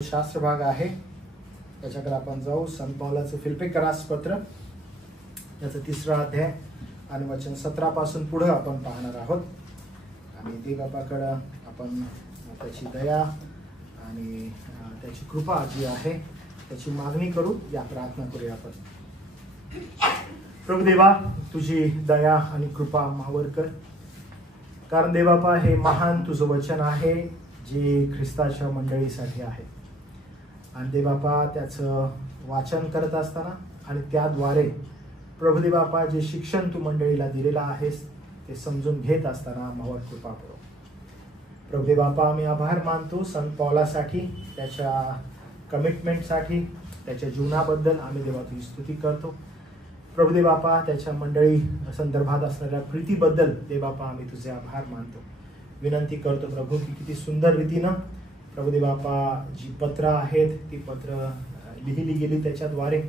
शास्त्र भाग आहे त्याच्याकडे आपण जाऊ. संत पौलाचं फिलिप्पिकरास पत्र याचा 3रा अध्याय आणि वचन 17 पासून पुढे आपण पाहणार आहोत. आणि देवबापाकडे आपण त्याची दया आणि त्याची कृपा जी आहे त्याची मागणी करू. या प्रार्थना करूया आपण. प्रभू देवा, तुझी दया आणि कृपा मावर कर, कारण देवबापा हे महान तुझं वचन आहे जे ख्रिस्ताच्या मंडळीसाठी आहे. आणि देवबापा त्याचं वाचन करत असताना आणि त्याद्वारे प्रभू देवबापा जे शिक्षण तू मंडळीला दिलेलं आहेस ते समजून घेत असताना मावर कृपा करो. प्रभू देवबापा, आम्ही आभार मानतो संत पौलासाठी, त्याच्या कमिटमेंटसाठी, त्याच्या जीवनाबद्दल आम्ही देवा तुझी स्तुती करतो. प्रभू देवबापा, त्याच्या मंडळी संदर्भात असणाऱ्या प्रीतीबद्दल देवबापा आम्ही तुझे आभार मानतो. विनंती करतो प्रभू की किती सुंदर रीतीनं प्रभू देवबापा जी पत्र आहेत ती पत्र लिहिली गेली, त्याच्याद्वारे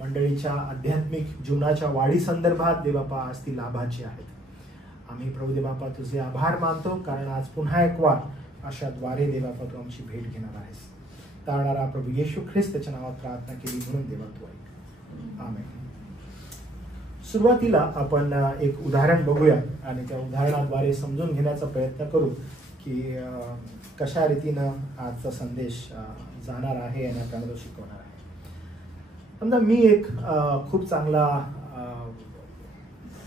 मंडळीच्या आध्यात्मिक जीवनाच्या वाढी संदर्भात देवबापा आज ती लाभाची आहेत. आम्ही प्रभू देवबापा तुझे आभार मानतो, कारण आज पुन्हा एक वार अशाद्वारे देवबापा तू आमची भेट घेणार आहेस. तारणारा प्रभू येशू ख्रिस्त त्याच्या नावात प्रार्थना केली म्हणून देवा तू ऐक. आमेन. सुरुवातीला आपण एक उदाहरण बघूया आणि त्या उदाहरणाद्वारे समजून घेण्याचा प्रयत्न करू की कशा रीतीनं आजचा संदेश जाणार आहे आणि आपल्याला शिकवणार आहे. समजा मी एक खूप चांगला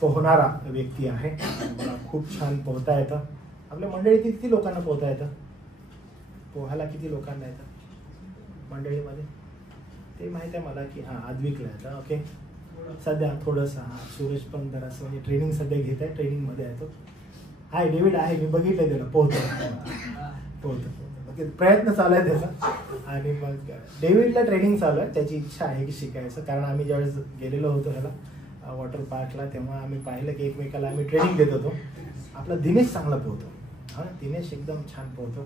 पोहणारा व्यक्ती आहे. मला खूप छान पोहता येतं. आपल्या मंडळीत किती लोकांना पोहता येतं? पोहायला किती लोकांना येतं मंडळीमध्ये? ते माहिती आहे मला की आद्विकला येतं. ओके, सध्या थोडंसं सूरज पण जरासं म्हणजे ट्रेनिंग सध्या घेत आहे, ट्रेनिंगमध्ये आहे तो. हाय डेव्हिड आहे, मी बघितलं त्याला पोहतो. प्रयत्न चालू आहे त्याचा. आणि मग डेव्हिडला ट्रेनिंग चालू आहे, त्याची इच्छा आहे की शिकायचं. कारण आम्ही ज्यावेळेस गेलेलो होतो ह्याला वॉटर पार्कला तेव्हा आम्ही पाहिलं की एकमेकाला आम्ही ट्रेनिंग देत होतो. आपला दिनेश चांगला पोहतो. दिनेश एकदम छान पोहतो,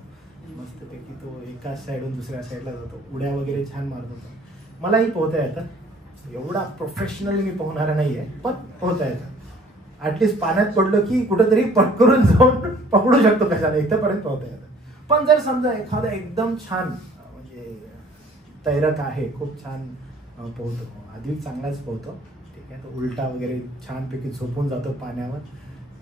मस्तपैकी. तो एका साईडून दुसऱ्या साईडला जातो, उड्या वगैरे छान मारत होतो. मलाही पोहता येतं. एवढा प्रोफेशनली मी पोहणारा नाही आहे, पण पोहता येतं. ॲटलिस्ट पाण्यात पडलं की कुठंतरी पटकरून जाऊन पकडू शकतो कशाला, इथंपर्यंत पोहता येतं. पण जर समजा एखादा एकदम छान म्हणजे तैरक आहे, खूप छान पोहतो, आधी चांगलाच पोहतो, ठीक आहे, तो उलटा वगैरे छानपैकी झोपून जातो पाण्यावर,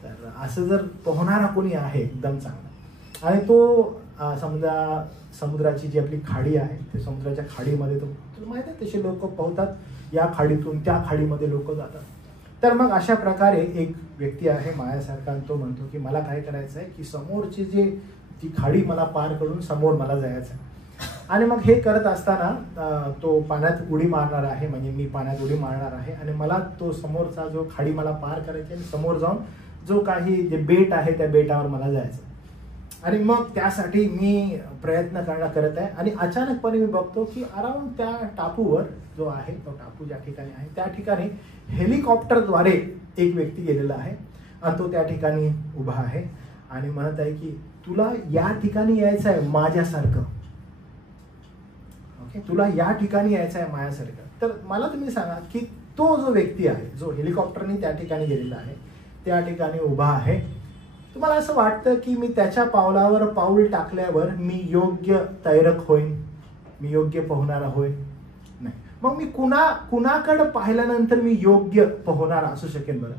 तर असं जर पोहणारा कोणी आहे एकदम चांगला आणि तो समजा समुद्राची जी आपली खाडी आहे ते समुद्राच्या खाडीमध्ये, तो तुला माहिती आहे तसे लोक पोहतात, या खाडीतून त्या खाडीमध्ये लोक जातात. तर मग अशा प्रकारे एक व्यक्ती आहे माझ्यासारखा, तो म्हणतो की मला काय करायचं आहे की समोरची जी ती खाडी मला पार करून समोर मला जायचं आहे. आणि मग हे करत असताना तो पाण्यात उडी मारणार आहे, म्हणजे मी पाण्यात उडी मारणार आहे आणि मला तो समोरचा जो खाडी मला पार करायची आणि समोर जाऊन जो काही जे बेट आहे त्या बेटावर मला जायचं. आणि मग त्यासाठी मी प्रयत्न करत आहे. आणि अचानकपणे मी बघतो की अराउंड त्या टापूवर जो आहे, तो टापू ज्या ठिकाणी आहे त्या ठिकाणी हेलिकॉप्टरद्वारे एक व्यक्ती गेलेला आहे आणि तो त्या ठिकाणी उभा आहे आणि म्हणत आहे की तुला या ठिकाणी यायचं आहे माझ्यासारखं. ओके, तुला या ठिकाणी यायचं आहे माझ्यासारखं. तर मला तुम्ही सांगा की तो जो व्यक्ती आहे जो हेलिकॉप्टरने त्या ठिकाणी गेलेला आहे त्या ठिकाणी उभा आहे, तुम्हाला असं वाटतं की मी त्याच्या पावलावर पाऊल टाकल्यावर मी योग्य तैरक होईन, मी योग्य पोहणारा होईन? नाही. मग मी कुणाकडे पाहिल्यानंतर मी योग्य पोहणारा असू शकेन बरं?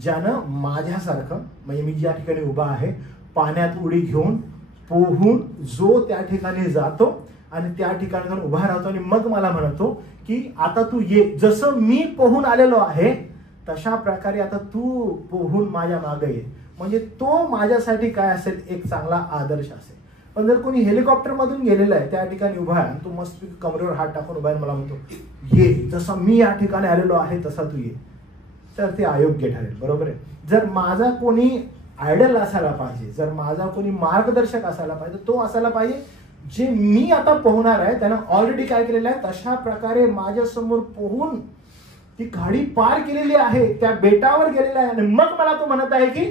ज्यानं माझ्यासारखं, म्हणजे मी ज्या ठिकाणी उभा आहे पाण्यात उडी घेऊन पोहून जो त्या ठिकाणी जातो आणि त्या ठिकाणी जाऊन उभा राहतो आणि मग मला म्हणतो की आता तू ये, जसं मी पोहून आलेलो आहे तशा प्रकारे आता तू पोहून माझ्या मागे ये. म्हणजे तो माझ्यासाठी काय असेल, एक चांगला आदर्श असेल. पण जर कोणी हेलिकॉप्टर मधून गेलेला आहे त्या ठिकाणी उभा आहे, तो मस्त कमरेवर हात टाकून उभा आहे, मला म्हणतो ये, जसं मी या ठिकाणी आलेलो आहे तसा तू ये, तर ते अयोग्य ठरेल. बरोबर आहे? जर माझा कोणी आयडल असायला पाहिजे, जर माझा कोणी मार्गदर्शक असायला पाहिजे, तो असायला पाहिजे जे मी आता पोहणार आहे त्यानं ऑलरेडी काय केलेलं आहे तशा प्रकारे माझ्यासमोर पोहून ती खाडी पार केलेली आहे, त्या बेटावर गेलेला आहे आणि मग मला तो म्हणत आहे की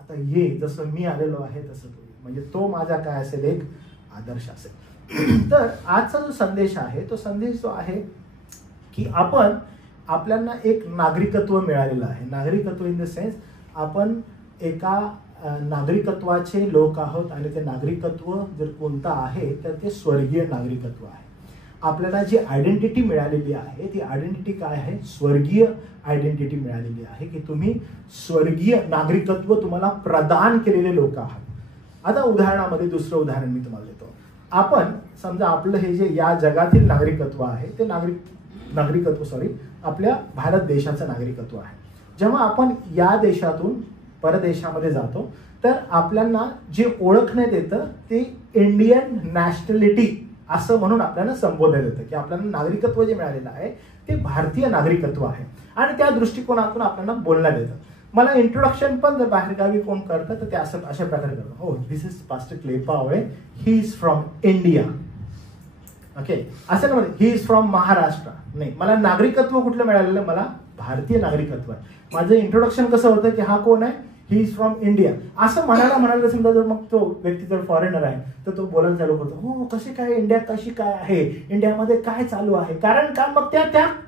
आता ये, जसं मी आलेलो आहे तसं तो. म्हणजे तो माझा काय असेल, एक आदर्श असेल. तर आजचा जो संदेश आहे तो संदेश जो आहे की आपल्याला एक नागरिकत्व मिळालेलं आहे. नागरिकत्व इन द सेन्स आपण एका नागरिकत्वाचे लोक आहोत आणि ते नागरिकत्व जर कोणतं आहे तर ते स्वर्गीय नागरिकत्व आहे. आपल्याला जी आयडेंटिटी मिळालेली आहे ती आयडेंटिटी काय आहे? स्वर्गीय आयडेंटिटी मिळालेली आहे की तुम्ही स्वर्गीय नागरिकत्व तुम्हाला प्रदान केलेले लोक आहात. आता उदाहरणामध्ये दुसरं उदाहरण मी तुम्हाला देतो. आपण समजा आपलं हे जे या जगातील नागरिकत्व आहे ते नागरिकत्व आपल्या भारत देशाचं नागरिकत्व आहे. जेव्हा आपण या देशातून परदेशामध्ये जातो तर आपल्याला जे ओळखण्यात येतं ते इंडियन नॅशनॅलिटी असं म्हणून आपल्याला संबोधण्यात येतं की आपल्याला नागरिकत्व जे मिळालेलं आहे ते भारतीय नागरिकत्व आहे आणि त्या दृष्टिकोनातून आपल्याला बोलण्यात येतं. मला इंट्रोडक्शन पण जर बाहेरगावी कोण करतं तर ते असं अशा प्रकारे करतं, हो this is pastor Klepa Awale, he is from India. Okay, असं नाही ही इज फ्रॉम महाराष्ट्र. नाही, मला नागरिकत्व कुठलं मिळालेलं? मला भारतीय नागरिकत्व आहे. माझं इंट्रोडक्शन कसं होतं की हा कोण आहे? ही इज फ्रॉम इंडिया. असं म्हणायला समजा जर मग तो व्यक्ती जर फॉरेनर आहे तर तो बोलायला चालू करतो, हो कसे काय इंडिया कशी काय आहे, इंडियामध्ये काय चालू आहे. कारण का? मग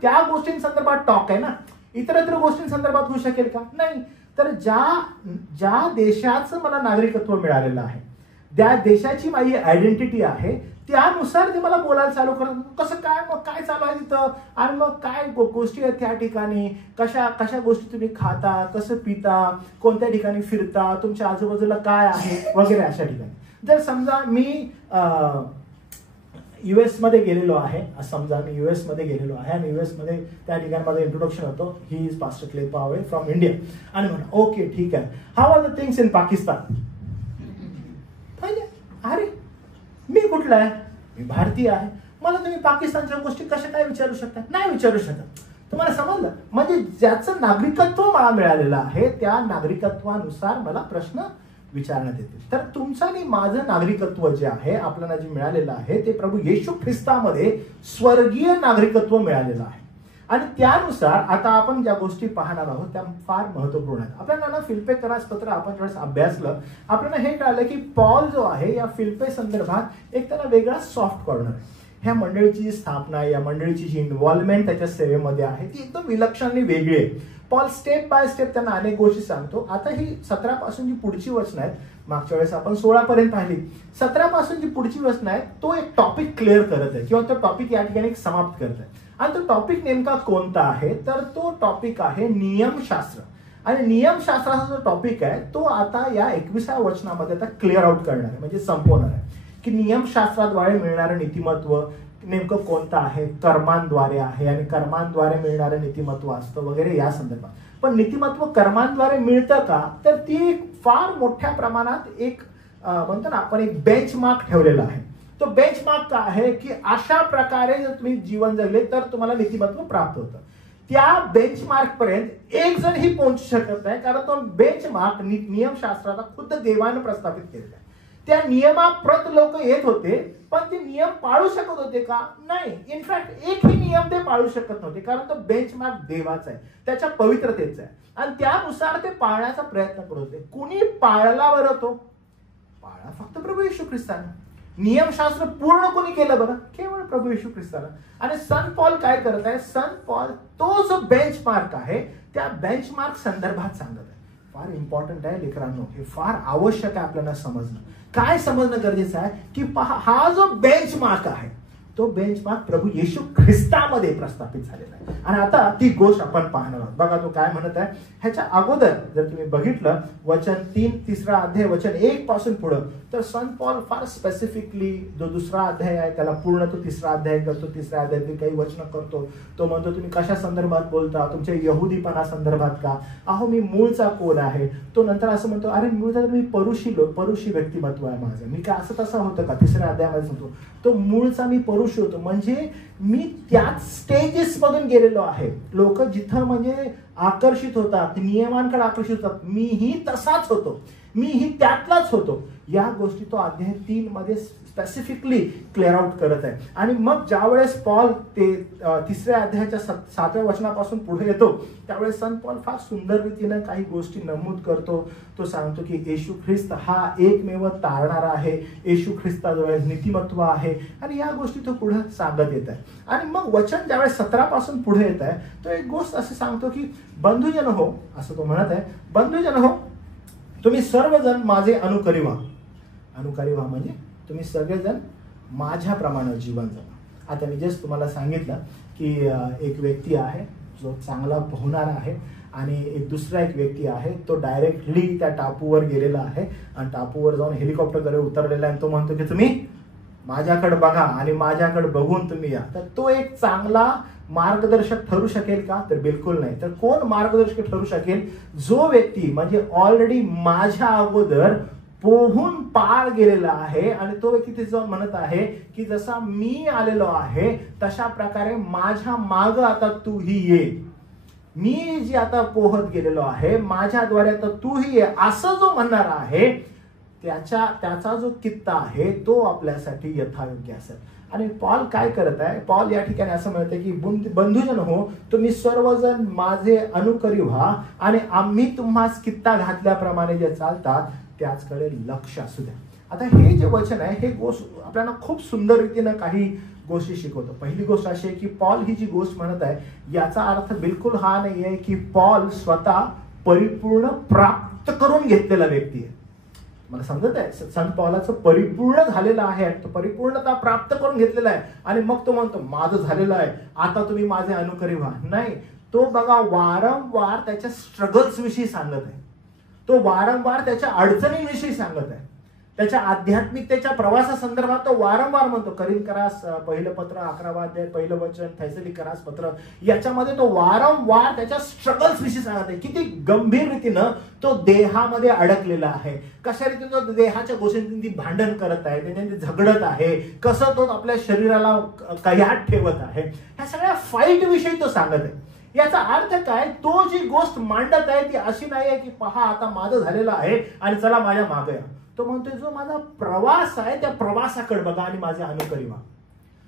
त्या गोष्टींसंदर्भात टॉक आहे ना. इतर गोष्टींसंदर्भात होऊ शकेल का? नाही. तर ज्या देशाचं मला नागरिकत्व मिळालेलं आहे त्या देशाची माझी आयडेंटिटी आहे त्यानुसार ते मला बोलायला चालू करतात. कसं काय, मग काय चालू आहे तिथं, आणि मग काय गोष्टी आहेत त्या ठिकाणी, कशा गोष्टी तुम्ही खाता, कसं पिता, कोणत्या ठिकाणी फिरता, तुमच्या आजूबाजूला काय आहे वगैरे अशा ठिकाणी. जर समजा मी US मध्ये गेलेलो आहे, समजा मी US मध्ये गेलेलो आहे आणि US मध्ये त्या ठिकाणी माझं इंट्रोडक्शन होतं, he is pastor Klepa Awale from India, आणि म्हणा ओके ठीक आहे, how are the things in Pakistan. अरे मी कुठला आहे? मी भारतीय आहे. मला तुम्ही पाकिस्तानच्या गोष्टी कशा काय विचारू शकता? नाही विचारू शकत. तुम्हाला समजलं? म्हणजे ज्याचं नागरिकत्व मला मिळालेलं आहे त्या नागरिकत्वानुसार मला प्रश्न विचारण्यात येतील. तर तुमचं आणि माझं नागरिकत्व जे आहे आपल्याला जे मिळालेलं आहे ते प्रभू येशू ख्रिस्तामध्ये स्वर्गीय नागरिकत्व मिळालेलं आहे. आणि त्यानुसार आता आपण ज्या गोष्टी पाहणार आहोत त्या फार महत्वपूर्ण आहेत. आपल्याला ना फिलिप्पे पत्र आपण ज्यावेळेस अभ्यासलं आपल्याला हे कळलं की पॉल जो आहे या फिलिप्पे संदर्भात एक त्याला वेगळा सॉफ्ट कॉर्नर आहे. ह्या मंडळीची जी स्थापना, या मंडळीची जी इन्व्हॉल्वमेंट त्याच्या सेवेमध्ये आहे ती एकदम विलक्षण आणि वेगळी आहे. पॉल स्टेप बाय स्टेप त्यांना अनेक गोष्टी सांगतो. आता ही 17 पासून जी पुढची वचनं आहेत, मागच्या वेळेस आपण 16 पर्यंत पाहिली, 17 पासून जी पुढची वचनं आहेत तो एक टॉपिक क्लिअर करत आहे किंवा तो टॉपिक या ठिकाणी समाप्त करत आहे. आणि तो टॉपिक नेमका कोणता आहे तर तो टॉपिक आहे नियमशास्त्र. आणि नियमशास्त्राचा जो टॉपिक आहे तो आता या 21व्या वचनामध्ये आता क्लिअर आउट करणार आहे, म्हणजे संपवणार आहे की नियमशास्त्राद्वारे मिळणारं नीतिमत्व नेमकं कोणतं आहे, कर्मांद्वारे आहे आणि कर्मांद्वारे मिळणारं नीतिमत्व असतं वगैरे या संदर्भात. पण नीतिमत्व कर्मांद्वारे मिळतं का तर ती फार मोठ्या प्रमाणात एक म्हणतो ना आपण एक बेंचमार्क ठेवलेला आहे. तो बेंचमार्क का आहे की अशा प्रकारे जर तुम्ही जीवन जगले तर तुम्हाला नीतिमत्व प्राप्त होतं. त्या बेंचमार्क पर्यंत एक जणही पोहोचू शकत नाही, कारण तो बेंचमार्क नियमशास्त्राला खुद्द देवानं प्रस्थापित केलेला आहे. त्या नियमाप्रत लोक येत होते पण ते नियम पाळू शकत होते का? नाही. इनफॅक्ट एकही नियम ते पाळू शकत नव्हते, कारण तो बेंचमार्क देवाचा आहे, त्याच्या पवित्रतेचा आहे आणि त्यानुसार ते पाळण्याचा प्रयत्न करत होते. कुणी पाळला बरं? तो पाळला फक्त प्रभू येशू ख्रिस्ताने. नियमशास्त्र पूर्ण कोणी केलं बरं? केवळ प्रभू येशू ख्रिस्तानं. आणि सन पॉल काय करत आहे? सन पॉल तो जो बेंचमार्क आहे त्या बेंचमार्क संदर्भात सांगत आहे. फार इम्पॉर्टंट आहे लेकरांनो, हे फार आवश्यक आहे आपल्याला समजणं. काय समजणं गरजेचं आहे की पहा, हा जो बेंचमार्क आहे तो बेंचमार्क प्रभू येशू ख्रिस्तामध्ये प्रस्थापित झालेला आहे. आणि आता ती गोष्ट आपण पाहणार आहोत. बघा तो काय म्हणत आहे. ह्याच्या अगोदर जर तुम्ही बघितलं वचन 3 तिसरा अध्याय वचन 1 पासून पुढं तर सन पॉल फार स्पेसिफिकली जो दुसरा अध्याय आहे त्याला पूर्ण तो तिसरा अध्याय करतो. तिसऱ्या अध्यायातील काही वचन करतो. तो म्हणतो तुम्ही कशा संदर्भात बोलता, तुमच्या यहुदीपणा संदर्भात का? अहो मी मूळचा कोण आहे? तो नंतर असं म्हणतो अरे मूळचा मी परुषी व्यक्तिमत्व आहे माझं, मी काय असं तसं होतं का? तिसऱ्या अध्यायामध्ये सांगतो तो मूळचा मी परुषी होतो, म्हणजे मी त्याच स्टेजेस मधून गेलेलो आहे. लोक जिथं म्हणजे आकर्षित होतात, नियमांकडे आकर्षित होतात, मीही तसाच होतो, मीही त्यातलाच होतो. या गोष्टी तो अध्याय 3 मध्ये स्पेसिफिकली क्लिअर आउट करत आहे. आणि मग ज्या वेळेस पॉल ते तिसऱ्या अध्यायाच्या 7व्या वचनापासून पुढे येतो त्यावेळेस सन पॉल फार सुंदर रीतीनं काही गोष्टी नमूद करतो. तो सांगतो की येशू ख्रिस्त हा एकमेव तारणारा आहे, येशू ख्रिस्ताजवळ नीतिमत्व आहे आणि या गोष्टी तो पुढे सांगत येत आहे. आणि मग वचन ज्यावेळेस 17 पासून पुढे येत आहे तो एक गोष्ट असं सांगतो की बंधुजन हो, असं तो म्हणत आहे, बंधुजन हो तुम्ही सर्वजण माझे अनुकरी व्हा. अनुकरी व्हा म्हणजे तुम्ही सगळेजण माझ्याप्रमाणे जीवन जगा. आता मी जस्ट तुम्हाला सांगितलं की एक व्यक्ती आहे जो चांगला पोहणारा आहे आणि दुसरा एक व्यक्ती आहे तो डायरेक्टली त्या टापूवर गेलेला आहे आणि टापूवर जाऊन हेलिकॉप्टरकडे उतरलेला आहे. तो म्हणतो की तुम्ही माझ्याकडे बघा आणि माझ्याकडे बघून तुम्ही या. तर तो एक चांगला मार्गदर्शक ठरू शकेल का? तर बिलकुल नाही. तर कोण मार्गदर्शक ठरू शकेल? जो व्यक्ती म्हणजे ऑलरेडी माझ्या अगोदर पोहून पार गेलेला आहे आणि तो व्यक्ती तिथे जाऊन म्हणत आहे की जसा मी आलेलो आहे तशा प्रकारे माझ्या माग आता तूही ये. मी जी आता पोहत गेलेलो आहे माझ्याद्वारे आता तूही ये असं जो म्हणणार आहे त्याचा जो कित्ता आहे तो आपल्यासाठी यथायोग्य असेल. आणि पॉल काय करत आहे? पॉल या ठिकाणी असं म्हणते की बंधुजन हो, तुम्ही सर्वजण माझे अनुकरी व्हा आणि आम्ही तुम्हास कित्ता घातल्याप्रमाणे जे चालतात त्याचकडे लक्ष असू द्या. आता हे जे वचन आहे हे गोष्ट आपल्याला खूप सुंदर रीतीनं काही गोष्टी शिकवतो. पहिली गोष्ट अशी आहे की पॉल ही जी गोष्ट म्हणत आहे याचा अर्थ बिलकुल हा नाही आहे की पॉल स्वतः परिपूर्ण प्राप्त करून घेतलेला व्यक्ती आहे. मला समजत आहे संत पौलाचं परिपूर्ण झालेलं आहे, परिपूर्णता प्राप्त करून घेतलेला आहे आणि मग तो म्हणतो माझं झालेलं आहे आता तुम्ही माझे अनुकरी व्हा. नाही, तो बघा वारंवार त्याच्या स्ट्रगल्स विषयी सांगत आहे. तो वारंवार त्याच्या अडचणींविषयी सांगत आहे. त्याच्या आध्यात्मिकतेच्या प्रवासासंदर्भात तो वारंवार म्हणतो. करिन्थकरास पहिलं पत्र 11 अध्याय पहिलं वचन, थेसलोनिकरास पत्र याच्यामध्ये तो वारंवार त्याच्या स्ट्रगल्स विषयी सांगत आहे. किती गंभीर रीतीनं तो देहामध्ये अडकलेला आहे, कशा रीतीने तो देहाच्या गोष्टींनी भांडण करत आहे, त्याच्यामध्ये झगडत आहे, कसं तो आपल्या शरीराला कयात ठेवत आहे. ह्या सगळ्या फाईट विषयी तो सांगत आहे. याचा अर्थ काय? तो जी गोष्ट मांडत आहे ती अशी नाही आहे की पहा आता माझं झालेलं आहे आणि चला माझ्या मागे या. तो म्हणतोय जो माझा प्रवास आहे त्या प्रवासाकडे बघा आणि माझे अनुकरी व्हा.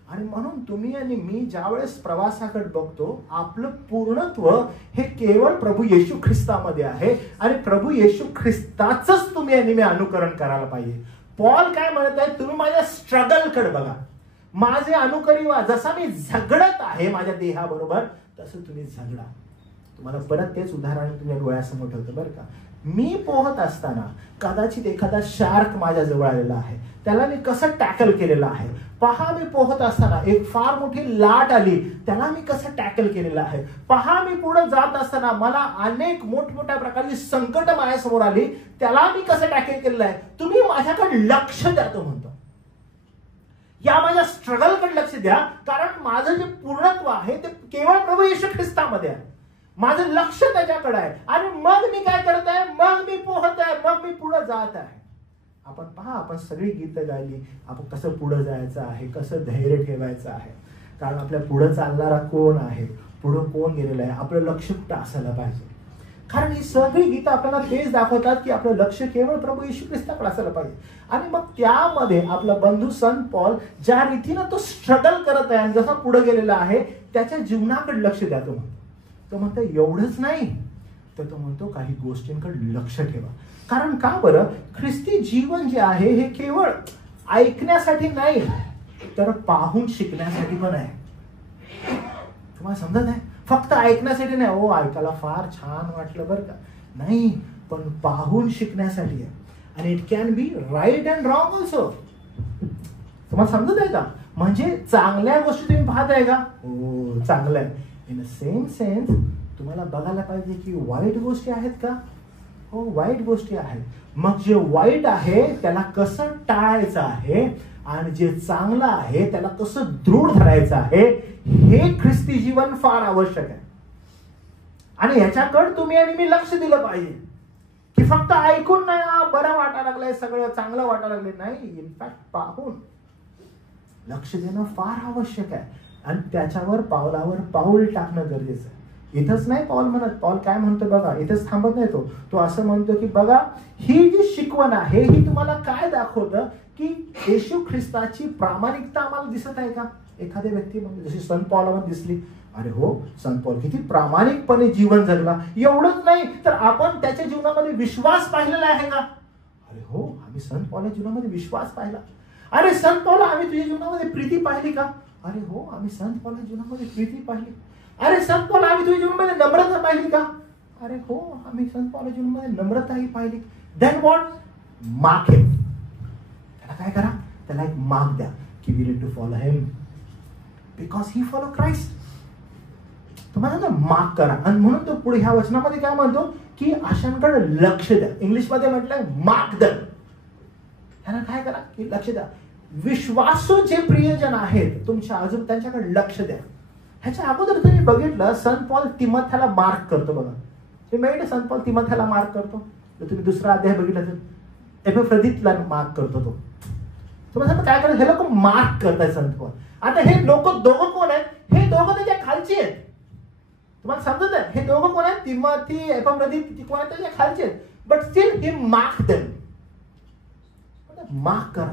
आणि म्हणून तुम्ही आणि मी ज्यावेळेस प्रवासाकडे बघतो आपलं पूर्णत्व हे केवळ प्रभू येशू ख्रिस्तामध्ये आहे आणि प्रभू येशू ख्रिस्ताचंच तुम्ही आणि मी अनुकरण करायला पाहिजे. पॉल काय म्हणत आहे? तुम्ही माझ्या स्ट्रगलकडे बघा, माझे अनुकरी व्हा. जसा मी झगडत आहे माझ्या देहाबरोबर तसं तुम्ही झगडा. तुम्हाला परत तेच उदाहरण तुम्ही डोळ्यासमोर ठेवतो बरं का. मी पोहत असताना कदाचित एखादा शार्क माझ्या जवळ आलेला आहे, त्याला मी कसं टॅकल केलेलं आहे. पहा मी पोहत असताना एक फार मोठी लाट आली, त्याला मी कसं टॅकल केलेलं आहे. पहा मी पुढे जात असताना मला अनेक मोठमोठ्या प्रकारची संकट माझ्यासमोर आली, त्याला मी कसं टॅकल केलेलं आहे. तुम्ही माझ्याकडे लक्ष द्या. तो म्हणतो या माझ्या स्ट्रगलकडे लक्ष द्या, कारण माझं जे पूर्णत्व आहे ते केवळ प्रभू येशू ख्रिस्तामध्ये आहे. माझं लक्ष त्याच्याकडे आहे आणि मग मी काय करत आहे, मग मी पोहत आहे, मग मी पुढे जात आहे. आपण पहा, आपण सगळी गीतं गायली, आपण कसं पुढे जायचं आहे, कसं धैर्य ठेवायचं आहे, कारण आपल्या पुढे चालणारा कोण आहे, पुढे कोण गेलेलं आहे, आपलं लक्ष कुठं असायला पाहिजे. कारण ही सगळी गीतं आपल्याला तेच दाखवतात की आपलं लक्ष केवळ प्रभू येशू ख्रिस्ताकडे असायला पाहिजे. आणि मग त्यामध्ये आपला बंधू संत पॉल ज्या रीतीनं तो स्ट्रगल करत आहे आणि जसा पुढे गेलेला आहे त्याच्या जीवनाकडे लक्ष द्या. तो म्हणतो एवढंच नाही तर तो म्हणतो काही गोष्टींकडे लक्ष ठेवा. कारण का बरं? ख्रिस्ती जीवन जे आहे हे केवळ ऐकण्यासाठी नाही तर पाहून शिकण्यासाठी पण आहे. तुम्हाला समजत आहे? फक्त ऐकण्यासाठी नाही, ओ ऐकायला फार छान वाटलं बरं का, नाही, पण पाहून शिकण्यासाठी आहे. आणि it can be right and wrong also. तुम्हाला समजत आहे का? म्हणजे चांगल्या गोष्टी तुम्ही पाहताय का? हो, चांगलं आहे. इन सेम सेन्स तुम्हाला बघायला पाहिजे की वाईट गोष्टी आहेत का? हो, वाईट गोष्टी आहेत. मग जे वाईट आहे त्याला कसं टाळायचं आहे आणि जे चांगलं आहे त्याला कसं दृढ धरायचं आहे, हे ख्रिस्ती जीवन फार आवश्यक आहे. आणि ह्याच्याकडे तुम्ही आणि मी लक्ष दिलं पाहिजे की फक्त ऐकून नाही बरं वाटायला लागलंय, सगळं चांगलं वाटायला लागले, नाही, इनफॅक्ट पाहून लक्ष देणं फार आवश्यक आहे आणि त्याच्यावर पावलावर पाऊल टाकणं गरजेचं आहे. इथंच नाही पॉल म्हणत, पॉल काय म्हणतो बघा, इथंच थांबत नाही तो असं म्हणतो की बघा ही जी शिकवण आहे ही तुम्हाला काय दाखवतं की येशू ख्रिस्ताची प्रामाणिकता आम्हाला दिसत आहे का? एखाद्या व्यक्ती म्हणजे जशी संत पॉलावर दिसली, अरे हो, संत पॉल किती प्रामाणिकपणे जीवन जगला. एवढंच नाही तर आपण त्याच्या जीवनामध्ये विश्वास पाहिलेला आहे का? अरे हो, आम्ही संत पॉलच्या जीवनामध्ये विश्वास पाहिला. अरे संत पॉल, आम्ही तुझ्या जीवनामध्ये प्रीती पाहिली का? अरे हो, आम्ही संत पॉलच्या जीवनामध्ये प्रीती पाहिली. अरे संत पॉल, आम्ही तुझ्या जीवनामध्ये नम्रता पाहिली का? अरे हो, आम्ही संत पॉलच्या जीवनामध्ये नम्रताही पाहिली. Then what, mark him. त्याला काय करा, त्याला एक मार्क द्या की we need to follow him because he follow Christ. तुम्हाला मार्क करा. आणि म्हणून तो पुढे ह्या वचनामध्ये काय म्हणतो की अशांकडे लक्ष द्या. इंग्लिशमध्ये म्हटलंय मार्क देम. त्यांना काय करा की लक्ष द्या. विश्वासू जे प्रियजन आहेत तुमच्या अजून त्यांच्याकडे लक्ष द्या. ह्याच्या अगोदर तुम्ही बघितलं संत पॉल तिमोथेला मार्क करतो. बघा तुम्ही माहिती संत पॉल तिमोथेला मार्क करतो. जर तुम्ही दुसरा अध्याय बघितला तर एपिफ्रोदितला मार्क करतो तो. तुम्हाला काय करायचं, हे लोक मार्क करतायत संत पॉल. आता हे लोक दोघं कोण आहेत, हे दोघं त्याच्या खालची आहेत. तुम्हाला समजत आहे हे दोघं कोण आहेत, तिमोथी एपिफ्रोदित कोण आहेत, त्याच्या खालचे आहेत. But still he mark them. Mark करा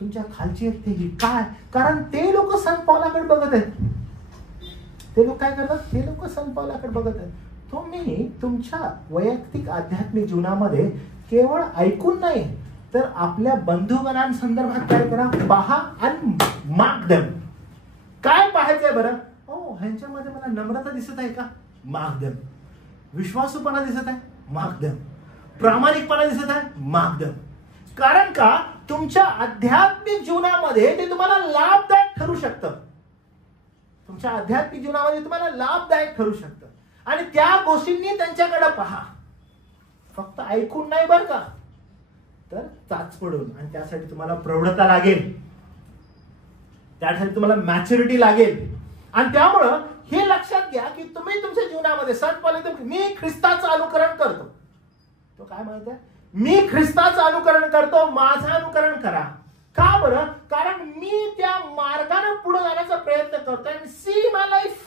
तुमच्या खालची आहेत ते. काय कारण ते लोक संत पॉलाकडे बघत आहेत. ते लोक काय करतात, ते लोक संत पॉलाकडे बघत आहेत. तुम्ही तुमच्या वैयक्तिक आध्यात्मिक जीवनामध्ये केवळ ऐकून नाही तर आपल्या बंधुगणांसंदर्भात काय करा, पहा आणि मार्क देम. काय पाहायचंय बरं, हो ह्यांच्यामध्ये मला नम्रता दिसत आहे का, मार्क देम. विश्वासूपणा दिसत आहे, मार्क देम. प्रामाणिकपणा दिसत आहे, मार्क देम. कारण का तुमच्या आध्यात्मिक जीवनामध्ये ते तुम्हाला लाभदायक ठरू शकतं. तुमच्या आध्यात्मिक जीवनामध्ये तुम्हाला लाभदायक ठरू शकतं. आणि त्या गोष्टींनी त्यांच्याकडे पहा, फक्त ऐकून नाही बरं का, तर चाच पडून. आणि त्यासाठी तुम्हाला प्रौढता लागेल, त्यासाठी तुम्हाला मॅच्युरिटी लागेल. आणि त्यामुळं हे लक्षात घ्या की तुम्ही तुमच्या जीवनामध्ये संत पॉल मी ख्रिस्ताचं अनुकरण करतो. तो काय म्हणत आहे, मी ख्रिस्ताचं अनुकरण करतो, माझं अनुकरण करा. का बरं, कारण मी त्या मार्गाने पुढे जाण्याचा प्रयत्न करतोय. सी माय लाईफ,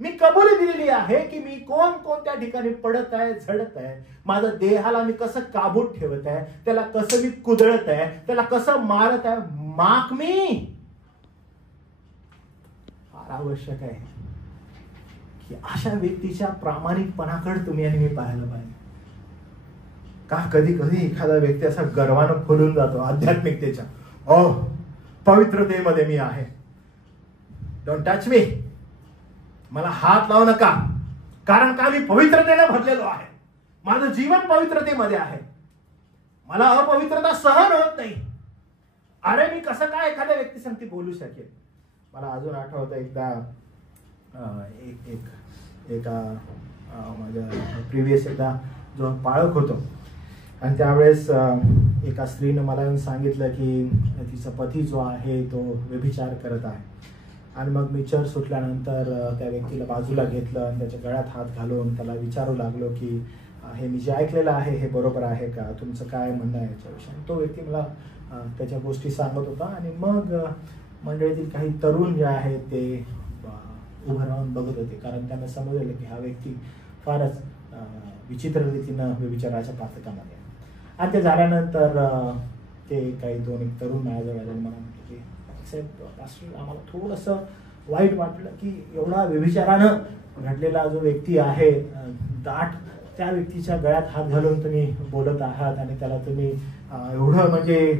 मी कबुली दिलेली आहे की मी कोणत्या ठिकाणी पडत आहे, झडत आहे. माझ्या देहाला मी कसं काबूत ठेवत आहे, त्याला कसं मी कुदळत आहे, त्याला कसं मारत आहे. Mark me. फार आवश्यक आहे की अशा व्यक्तीच्या प्रामाणिकपणाकडे तुम्ही आणि मी पाहायला पाहिजे. का कधी कधी एखादा व्यक्ती असा गर्वानं फुलून जातो आध्यात्मिकतेच्या, ओ पवित्रतेमध्ये मी आहे, डोंट टच मी, मला हात लावू नका, कारण का मी पवित्रतेने भरलेलो आहे, माझं जीवन पवित्रतेमध्ये आहे, मला अपवित्रता सहन होत नाही. अरे मी कसं काय एखाद्या व्यक्ती सांगते बोलू शकेल. मला अजून आठवतं एकदा एका माझ्या प्रिव्हियस एकदा जो पाळक होतो आणि त्यावेळेस एका स्त्रीनं मला येऊन सांगितलं की तिचा पती जो आहे तो व्यभिचार करत आहे. आणि मग मी चर्च सुटल्यानंतर त्या व्यक्तीला बाजूला घेतलं आणि त्याच्या गळ्यात हात घालून त्याला विचारू लागलो की हे मी जे ऐकलेलं आहे हे बरोबर आहे का, तुमचं काय म्हणणं आहे याच्याविषयी. तो व्यक्ती मला त्याच्या गोष्टी सांगत होता. आणि मग मंडळीतील काही तरुण जे आहेत ते उभं राहून बघत होते, कारण त्यांना समजलं की हा व्यक्ती फारच विचित्र रीतीनं व्यभिचाराच्या पातकामध्ये. आणि ते झाल्यानंतर ते काही दोन एक तरुण माझ्याजवळ आले. मला म्हटलं की साहेब आम्हाला थोडंसं वाईट वाटलं की एवढा व्यभिचारानं घडलेला जो व्यक्ती आहे दाट, त्या व्यक्तीच्या गळ्यात हात घालून तुम्ही बोलत आहात आणि त्याला तुम्ही एवढं म्हणजे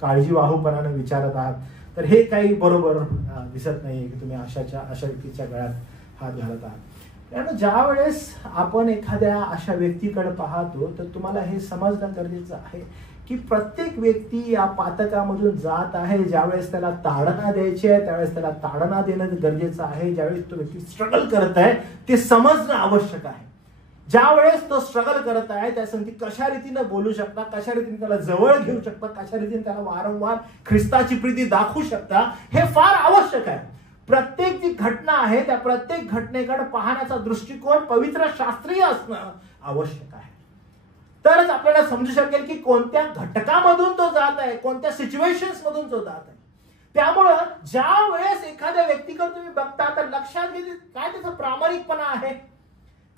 काळजीवाहूपणानं विचारत आहात. तर हे काही बरोबर दिसत नाही की तुम्ही अशा व्यक्तीच्या गळ्यात हात घालत आहात. त्यामुळे ज्या वेळेस आपण एखाद्या अशा व्यक्तीकडे पाहतो तर तुम्हाला हे समजणं गरजेचं आहे की प्रत्येक व्यक्ती या पातकामधून जात आहे. ज्यावेळेस त्याला ताडना द्यायची आहे त्यावेळेस त्याला ताडना देणं गरजेचं आहे. ज्यावेळेस तो व्यक्ती स्ट्रगल करत आहे ते समजणं आवश्यक आहे. ज्या वेळेस तो स्ट्रगल करत आहे त्यासाठी कशा रीतीनं बोलू शकता, कशा रीतीने त्याला जवळ घेऊ शकता, कशा रीतीने त्याला वारंवार ख्रिस्ताची प्रीती दाखवू शकता, हे फार आवश्यक आहे. प्रत्येक जी घटना आहे त्या प्रत्येक घटनेकडे पाहण्याचा दृष्टिकोन पवित्र शास्त्रीय असणं आवश्यक आहे. तरच आपल्याला समजू शकेल की कोणत्या घटकामधून तो जात आहे, कोणत्या सिच्युएशन्स मधून तो जात आहे. त्यामुळं ज्या वेळेस एखाद्या व्यक्तीकडे तुम्ही बघता तर लक्षात घ्या काय त्याचा प्रामाणिकपणा आहे,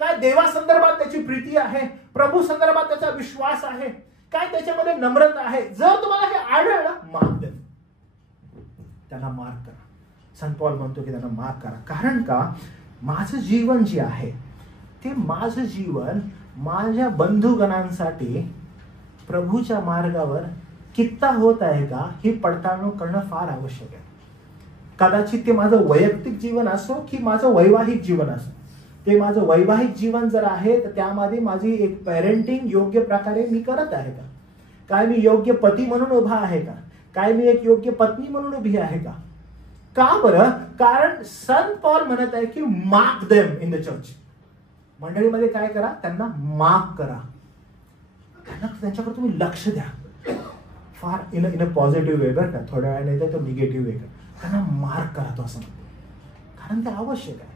काय देवासंदर्भात त्याची प्रीती आहे, प्रभू संदर्भात त्याचा विश्वास आहे, काय त्याच्यामध्ये नम्रता आहे. जर तुम्हाला हे आढळलं मार्क द्या, त्यांना मार्क करा. संत पॉल म्हणतो की त्यांना मार्क करा. कारण का माझं जीवन जे आहे ते माझं जीवन माझ्या बंधुगणांसाठी प्रभूच्या मार्गावर कित्ता होत आहे का ही पडताळणी करणं फार आवश्यक आहे. कदाचित ते माझं वैयक्तिक जीवन असो की माझं वैवाहिक जीवन असो, ते माझं वैवाहिक जीवन जर आहे तर त्यामध्ये माझी एक पेरेंटिंग योग्य प्रकारे मी करत आहे का? काय मी योग्य पती म्हणून उभा आहे का? काय मी एक योग्य पत्नी म्हणून उभी आहे का? का बरं? कारण संत पॉल म्हणत आहे की mark them in the church. मंडळीमध्ये काय करा? त्यांना मार्क करा, त्यांच्याकडे तुम्ही लक्ष द्या. फार इन अ पॉझिटिव्ह वे बरं का, थोड्या वेळाने येतं तर निगेटिव्ह वे. त्यांना मार्क करा तो असं म्हणतो, कारण ते आवश्यक आहे.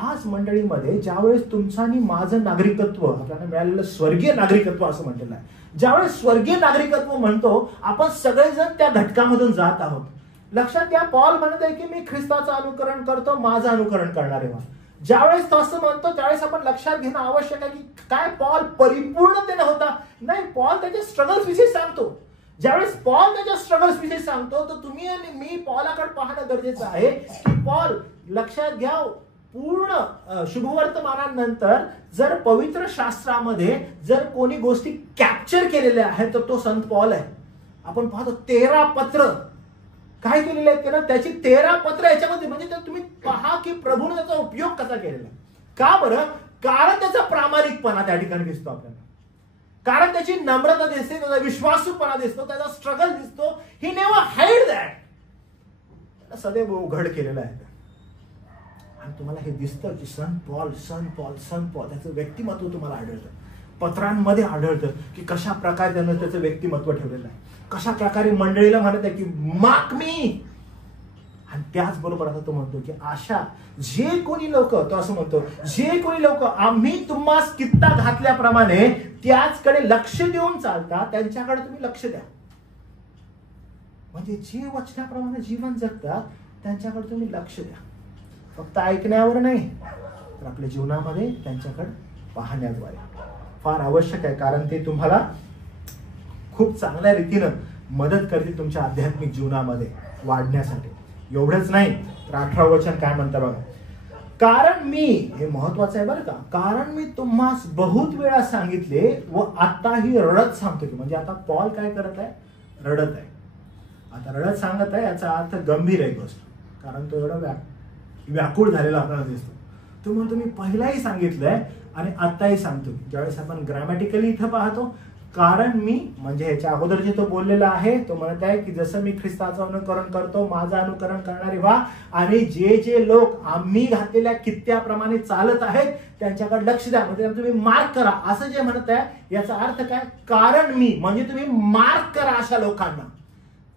आज मंडळीमध्ये ज्यावेळेस तुमचं आणि माझं नागरिकत्व आपल्याला मिळालेलं स्वर्गीय नागरिकत्व असं म्हटलेलं आहे, ज्यावेळेस स्वर्गीय नागरिकत्व म्हणतो आपण सगळेजण त्या घटकामधून जात आहोत. लक्षात घ्या, पॉल म्हणत आहे की मी ख्रिस्ताचं अनुकरण करतो, माझं अनुकरण करणारे व्हा. ज्यावेळेस तो असं म्हणतो त्यावेळेस आपण लक्षात घेणं आवश्यक आहे की काय पॉल परिपूर्णतेने होता? नाही, पॉल त्याच्या स्ट्रगल्स विषयी सांगतो. ज्यावेळेस पॉल त्याच्या स्ट्रगल्स विषयी सांगतो तर तुम्ही आणि मी पॉलाकडे पाहणं गरजेचं आहे की पॉल, लक्षात घ्या, पूर्ण शुभवर्तमानानंतर जर पवित्र शास्त्रामध्ये जर कोणी गोष्टी कॅप्चर केलेल्या आहेत तर तो संत पॉल आहे. आपण पाहतो 13 पत्र काय केलेले आहेत त्यानं, त्याची 13 पत्र याच्यामध्ये. म्हणजे तुम्ही पहा की प्रभूने त्याचा उपयोग कसा केलेला. का बरं? कारण त्याचा प्रामाणिकपणा त्या ठिकाणी दिसतो आपल्याला, कारण त्याची नम्रता दिसते, त्याचा विश्वासूपणा दिसतो, त्याचा स्ट्रगल दिसतो. ही नेव्हर हाईड दॅट, सदैव उघड केलेला आहे. आणि तुम्हाला हे दिसतं की संत पॉल त्याचं व्यक्तिमत्व तुम्हाला आढळतं, पत्रांमध्ये आढळतं की कशा प्रकारे त्यानं त्याचं व्यक्तिमत्व ठेवलेलं आहे, कशा प्रकारे मंडळीला म्हणत आहे की मार्क मी. आणि त्याचबरोबर आता तो म्हणतो की अशा जे कोणी लोक, तो असं म्हणतो, जे कोणी लोक आम्ही तुम्हास कित्ता घातल्याप्रमाणे त्याचकडे लक्ष देऊन चालता त्यांच्याकडे तुम्ही लक्ष द्या. म्हणजे जे वचनाप्रमाणे जीवन जगतात त्यांच्याकडे तुम्ही लक्ष द्या. फक्त ऐकण्यावर नाही तर आपल्या जीवनामध्ये त्यांच्याकडे पाहण्याद्वारे फार आवश्यक आहे, कारण ते तुम्हाला खूप चांगल्या रीतीनं मदत करते तुमच्या आध्यात्मिक जीवनामध्ये वाढण्यासाठी. एवढंच नाही तर 18 वचन काय म्हणतं बघा, कारण मी, हे महत्वाचं आहे बरं का, कारण मी तुम्हास बहुत वेळा सांगितले व आताही रडत सांगतो की. म्हणजे आता पॉल काय करत आहे? रडत आहे. आता रडत सांगत आहे याचा अर्थ गंभीर आहे गोष्ट, कारण तो एवढा व्याकुळ झालेला आपल्याला दिसतो. तो म्हणतो मी पहिलाही सांगितलंय आणि आताही सांगतो. ज्यावेळेस आपण ग्रॅमॅटिकली इथं पाहतो, कारण मी म्हणजे ह्याच्या अगोदर जे तो बोललेला आहे, तो म्हणत आहे की जसं मी ख्रिस्ताचं अनुकरण करतो माझं अनुकरण करणारे व्हा, आणि जे जे लोक आम्ही घातलेल्या कित्त्याप्रमाणे चालत आहेत त्यांच्याकडे लक्ष द्या. म्हणजे तुम्ही मार्क करा असं जे म्हणत आहे याचा अर्थ काय? कारण मी म्हणजे तुम्ही मार्क करा अशा लोकांना.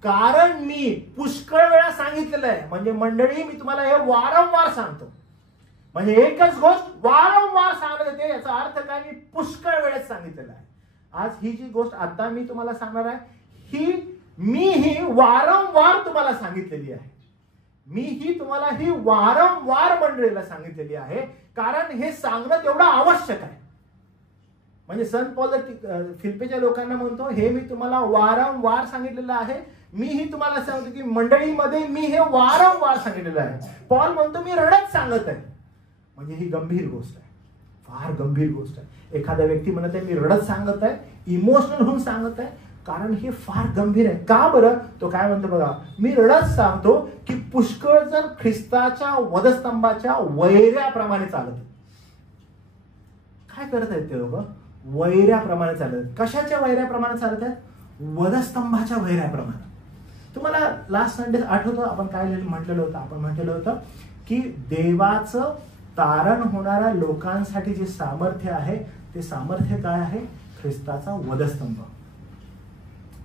कारण मी पुष्कळ वेळा सांगितलेलं आहे. म्हणजे मंडळी मी तुम्हाला हे वारंवार सांगतो, म्हणजे एकच गोष्ट वारंवार सांगत येते. याचा अर्थ काय? मी पुष्कळ वेळेस सांगितलेलं आहे. आज ही जी गोष्ट आता मी तुम्हाला सांगणार आहे मी ही वारंवार तुम्हाला सांगितलेली आहे. मी ही तुम्हाला ही वारंवार मंडळीला सांगितलेली आहे, कारण हे सांगणं तेवढं आवश्यक आहे. म्हणजे संत पॉल फिलिप्पीच्या लोकांना म्हणतो हे मी तुम्हाला वारंवार सांगितलेलं आहे. मी ही तुम्हाला सांगतो की मंडळीमध्ये मी हे वारंवार सांगितलेलं आहे. पॉल म्हणतो मी रडत सांगत आहे. म्हणजे ही गंभीर गोष्ट आहे, फार गंभीर गोष्ट आहे. एखादा व्यक्ती म्हणत आहे मी रडत सांगत आहे, इमोशनल होऊन सांगत आहे, कारण हे फार गंभीर आहे. का बरं? तो काय म्हणतो बघा, मी रडत सांगतो की पुष्कळ जण ख्रिस्ताच्या वधस्तंभाच्या वैऱ्याप्रमाणे चालत. काय करत आहेत ते लोक? वैऱ्याप्रमाणे चालत आहेत. कशाच्या वैऱ्याप्रमाणे चालत आहेत? वधस्तंभाच्या वैऱ्याप्रमाणे. तुम्हाला लास्ट संडे आठवतं आपण काय म्हटलेलं होतं? आपण म्हटलेलं होतं की देवाचं तारण होणाऱ्या लोकांसाठी जे सामर्थ्य आहे ते सामर्थ्य काय आहे? ख्रिस्ताचा वधस्तंभ.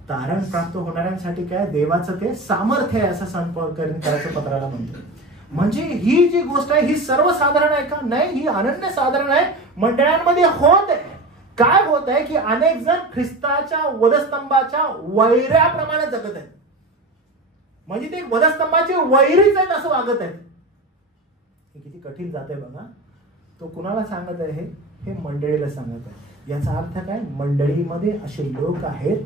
तारण प्राप्त होणाऱ्यांसाठी काय? देवाचं ते सामर्थ्य आहे असं संत पौल करायचं पत्राला म्हणतो. म्हणजे ही जी गोष्ट आहे ही सर्वसाधारण आहे का? नाही, ही अनन्यसाधारण आहे. मंडळांमध्ये होत आहे. काय होत आहे की अनेक जण ख्रिस्ताच्या वधस्तंभाच्या वैऱ्याप्रमाणे जगत आहेत. म्हणजे ते वधस्तंभाचे वैरीच आहेत असं वागत आहेत. हे किती कठीण जात आहे बघा. तो कुणाला सांगत आहे? हे मंडळीला सांगत आहे. याचा अर्थ काय? मंडळीमध्ये असे लोक आहेत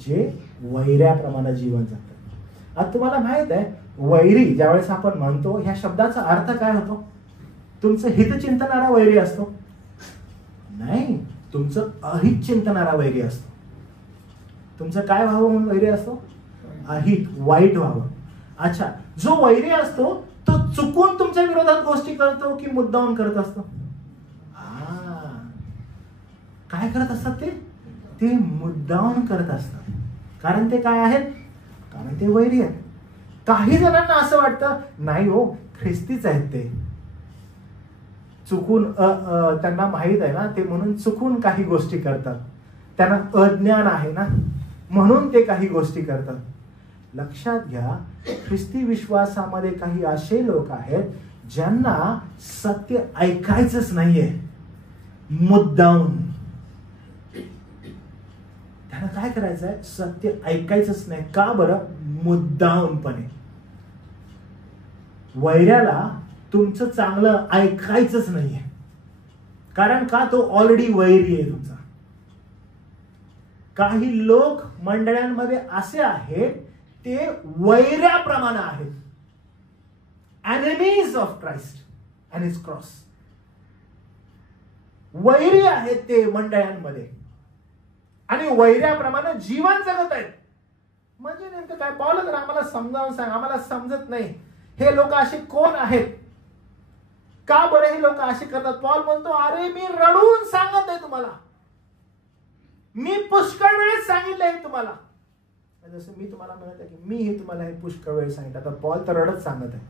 जे वैऱ्याप्रमाणे जीवन जगतात. आता तुम्हाला माहित आहे वैरी ज्यावेळेस आपण म्हणतो ह्या शब्दाचा अर्थ काय होतो? तुमचं हित चिंतणारा वैरी असतो? नाही, तुमचं अहित चिंतणारा वैरी असतो. तुमचं काय व्हावं म्हणून वैरी असतो? अहित, वाईट व्हावं. अच्छा, जो वैरी असतो तो चुकून तुमच्या विरोधात गोष्टी करतो की मुद्दाम करत असतो? काय करत असतात ते मुद्दाम करत असतात. कारण ते काय आहेत? कारण ते वैरी आहेत. काही जणांना असं वाटतं नाही हो, ख्रिस्तीच आहेत ते, चुकून त्यांना माहित आहे ना ते, म्हणून चुकून काही गोष्टी करतात. त्यांना अज्ञान आहे ना म्हणून ते काही गोष्टी करतात. लक्षात घ्या, ख्रिस्ती विश्वासामध्ये काही असे लोक आहेत ज्यांना सत्य ऐकायचंच नाहीये मुद्दाम. त्यांना काय करायचंय? सत्य ऐकायचंच नाही. का बरं? मुद्दामपणे. वैऱ्याला तुमचं चांगलं ऐकायचंच नाहीये. कारण का? तो ऑलरेडी वैरी आहे तुमचा. काही लोक मंडळांमध्ये असे आहेत ते वैऱ्याप्रमाणे आहेत, enemies of Christ and his cross. वैरी आहेत ते मंडळांमध्ये आणि वैऱ्याप्रमाणे जीवन जगत आहेत. म्हणजे नेमकं काय? पावलं तर आम्हाला समजावून सांग, आम्हाला समजत नाही हे लोक असे कोण आहेत, का बरं हे लोक असे करतात? पॉल म्हणतो, अरे मी रडून सांगत आहे तुम्हाला, मी पुष्कळ वेळेस सांगितलंय तुम्हाला. जसं मी तुम्हाला म्हणत आहे की मी हे तुम्हाला हे पुष्कळ वेळ सांगितलं. आता पॉल तर रडत सांगत आहे.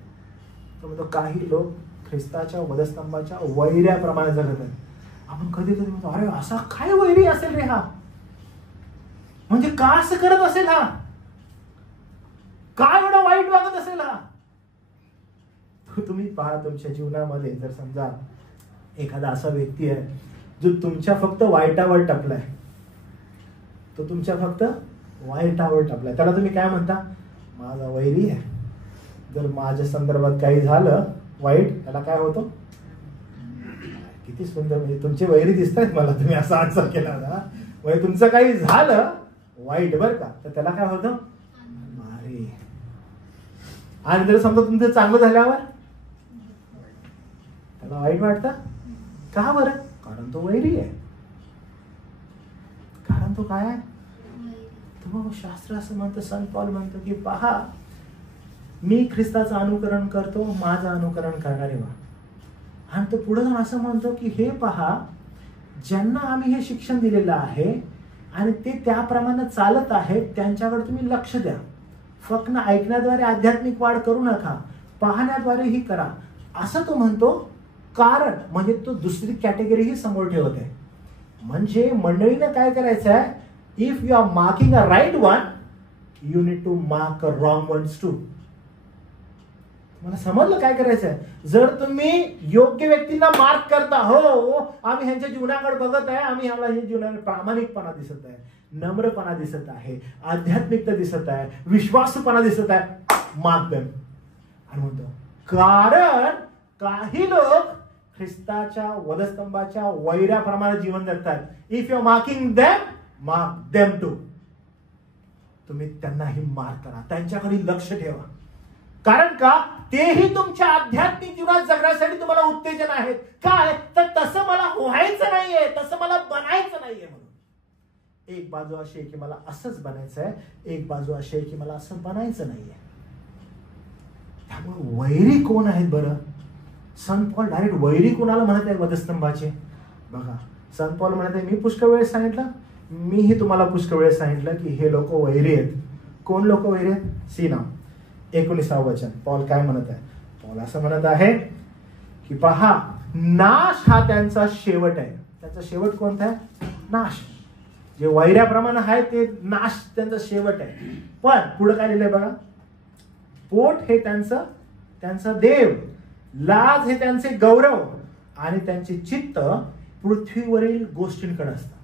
तो म्हणतो काही लोक ख्रिस्ताच्या वधस्तंभाच्या वैऱ्याप्रमाणे जगत आहेत. आपण कधी कधी म्हणतो, अरे असा काय वैरी असेल रे हा, म्हणजे का असं करत असेल हा, काय एवढं वाईट वागत असेल हा. तुम्ही पहा तुमच्या जीवनामध्ये जर समजा एखादा असा व्यक्ती आहे जो तुमच्या फक्त वाईटावर टपलाय, तो तुमच्या फक्त वाईटावर टपलाय, त्याला तुम्ही काय म्हणता? माझा वैरी आहे. जर माझ्या संदर्भात काही झालं वाईट, त्याला काय होतं? किती सुंदर, म्हणजे तुमचे वैरी दिसतायत मला, तुम्ही असा आन्सर केला ना. म्हणजे तुमचं काही झालं वाईट बरं का, तर त्याला काय होतं? मारे. आणि जर समजा तुमचं चांगलं झाल्यावर त्याला वाईट वाटतं. का बरं? कारण तो वैरी आहे. कारण तो काय आहे? तो शास्त्र असं म्हणतं, संत पॉल म्हणतो की पहा, मी ख्रिस्ताचं अनुकरण करतो, माझं अनुकरण करणारे व्हा. आणि तो पुढे जाऊन असं म्हणतो की हे पहा, ज्यांना आम्ही हे शिक्षण दिलेलं आहे आणि ते त्याप्रमाणे चालत आहेत त्यांच्याकडे तुम्ही लक्ष द्या. फक्त ऐकण्याद्वारे आध्यात्मिक वाढ करू नका, पाहण्याद्वारेही करा, असं तो म्हणतो. कारण म्हणजे तो दुसरी कॅटेगरीही समोर ठेवत आहे. म्हणजे मंडळीनं काय करायचं आहे? If you are marking a right one, you need to mark a wrong ones too. मला समजलं काय करायचंय? जर तुम्ही योग्य व्यक्तींना मार्क करता, हो आम्ही ह्यांच्या जीवनाकडे बघत आहे, आम्ही ह्याला हे जीवनात प्रामाणिकपणा दिसत आहे, नम्रपणा दिसत आहे, आध्यात्मिकता दिसत आहे, विश्वासूपणा दिसत आहे, मार्क देम. आणि म्हणतो कारण काही लोक ख्रिस्ताच्या वधस्तंभाच्या वैराप्रमाणे जीवन जगतात. If you are marking them, mark them too. तुम्ही त्यांनाही मार्क करा, त्यांच्याकडे लक्ष ठेवा. कारण का? तेही तुमच्या आध्यात्मिक जीवनात जगण्यासाठी तुम्हाला उत्तेजन आहेत. काय? तर तसं मला व्हायचं नाहीये, तसं मला बनायचं नाहीये. म्हणून एक बाजू अशी आहे की मला असंच बनायचं आहे, एक बाजू अशी आहे की मला असं बनायचं नाहीये. त्यामुळे वैरी कोण आहेत बरं? संत पॉल डायरेक्ट वैरी कोणाला म्हणत आहे वधस्तंभाचे? बघा, संत पॉल म्हणत आहे, मी पुष्कळ वेळेस सांगितलं, मीही तुम्हाला पुष्कळ वेळेस सांगितलं की हे लोक वैरी आहेत. कोण लोक वैरी आहेत? सीना 19 वचन. पॉल काय म्हणत आहे? पॉल असं म्हणत आहे की पहा, नाश हा त्यांचा शेवट आहे. त्यांचा शेवट कोणता आहे? नाश. जे वैऱ्याप्रमाणे आहे ते नाश त्यांचा शेवट आहे. पण पुढे काय लिहिलंय बघा, पोट हे त्यांचं देव, लाज हे त्यांचे गौरव आणि त्यांचे चित्त पृथ्वीवरील गोष्टींकडे असतात.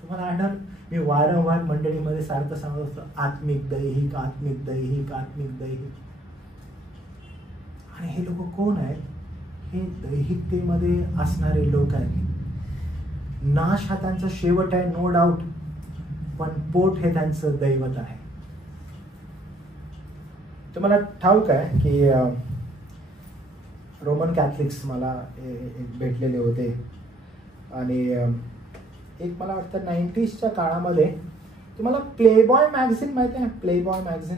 तुम्हाला आढळ, मी वारंवार मंडळीमध्ये सारखं सांगत असतो, आत्मिक दैहिक, आत्मिक दैहिक, आत्मिक दैहिक. आणि हे लोक कोण आहेत? हे दैहिकतेमध्ये असणारे लोक आहेत. नाश हा त्यांचा शेवट आहे, नो डाऊट, पण पोट हे त्यांचं दैवत आहे. तुम्हाला ठाऊक आहे की रोमन कॅथलिक्स मला भेटलेले होते आणि एक मला वाटतं 90sच्या काळामध्ये, तुम्हाला प्लेबॉय मॅगझिन माहिती आहे? प्लेबॉय मॅगझिन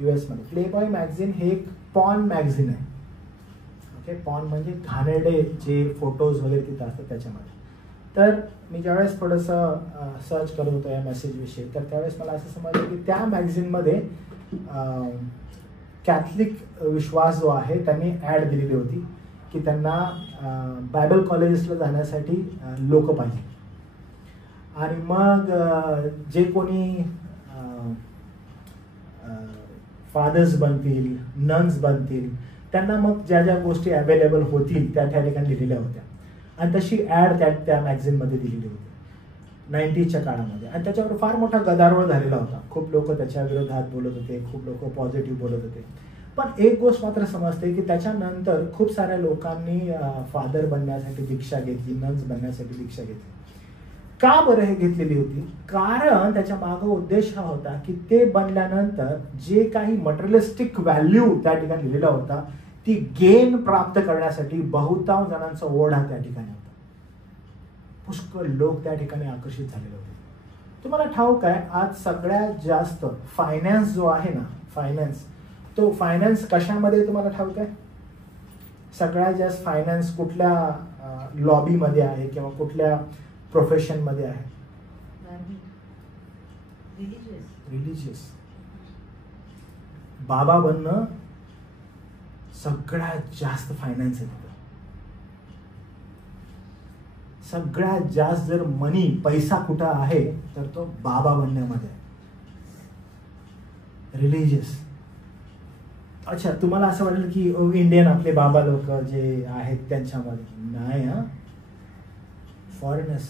US मध्ये. प्लेबॉय मॅगझिन हे एक पॉर्न मॅगझिन आहे. ओके. पॉर्न म्हणजे घाणेरडे जे फोटोज वगैरे तिथं असतात त्याच्यामध्ये. तर मी ज्यावेळेस थोडंसं सर्च करत होतो या मेसेजविषयी, तर त्यावेळेस मला असं समजलं की त्या मॅगझिनमध्ये कॅथलिक विश्वास जो आहे त्यांनी ॲड दिलेली होती की त्यांना बायबल कॉलेजेसला जाण्यासाठी लोक पाहिजे. आणि मग जे कोणी फादर्स बनतील, नन्स बनतील, त्यांना मग ज्या ज्या गोष्टी अवेलेबल होतील त्या ठिकाणी दिलेल्या होत्या. आणि तशी ॲड त्या मॅगझिनमध्ये दिलेली होती 90च्या काळामध्ये. आणि त्याच्यावर फार मोठा गदारोळ झालेला होता. खूप लोक त्याच्या विरोधात बोलत होते, खूप लोक पॉझिटिव्ह बोलत होते. पण एक गोष्ट मात्र समजते की त्याच्यानंतर खूप साऱ्या लोकांनी फादर बनण्यासाठी दीक्षा घेतली, नन्स बनण्यासाठी दीक्षा घेतली. का बरं हे घेतलेली होती? कारण त्याच्या मागे उद्देश हा होता की ते बनल्यानंतर जे काही मटेरियलिस्टिक व्हॅल्यू त्या ठिकाणी लिहिलेला होता ती गेन प्राप्त करण्यासाठी बहुतांश जणांचा ओढा त्या ठिकाणी होता. पुष्कळ लोक त्या ठिकाणी आकर्षित झालेले होते. तुम्हाला ठाऊक आहे, आज सगळ्यात जास्त फायनान्स जो आहे ना, तो फायनान्स कशामध्ये तुम्हाला ठाऊक आहे? सगळ्यात जास्त फायनान्स कुठल्या लॉबीमध्ये आहे किंवा कुठल्या प्रोफेशन मध्ये आहे? रिलिजियस. बाबा बनणं सगळ्यात जास्त फायनान्स आहे. सगळ्यात जास्त जर मनी, पैसा कुठं आहे तर तो बाबा बनण्यामध्ये आहे. रिलिजियस. अच्छा, तुम्हाला असं वाटेल की इंडियन आपले बाबा लोक जे आहेत त्यांच्यामध्ये नाही. हा, फॉरेनर्स.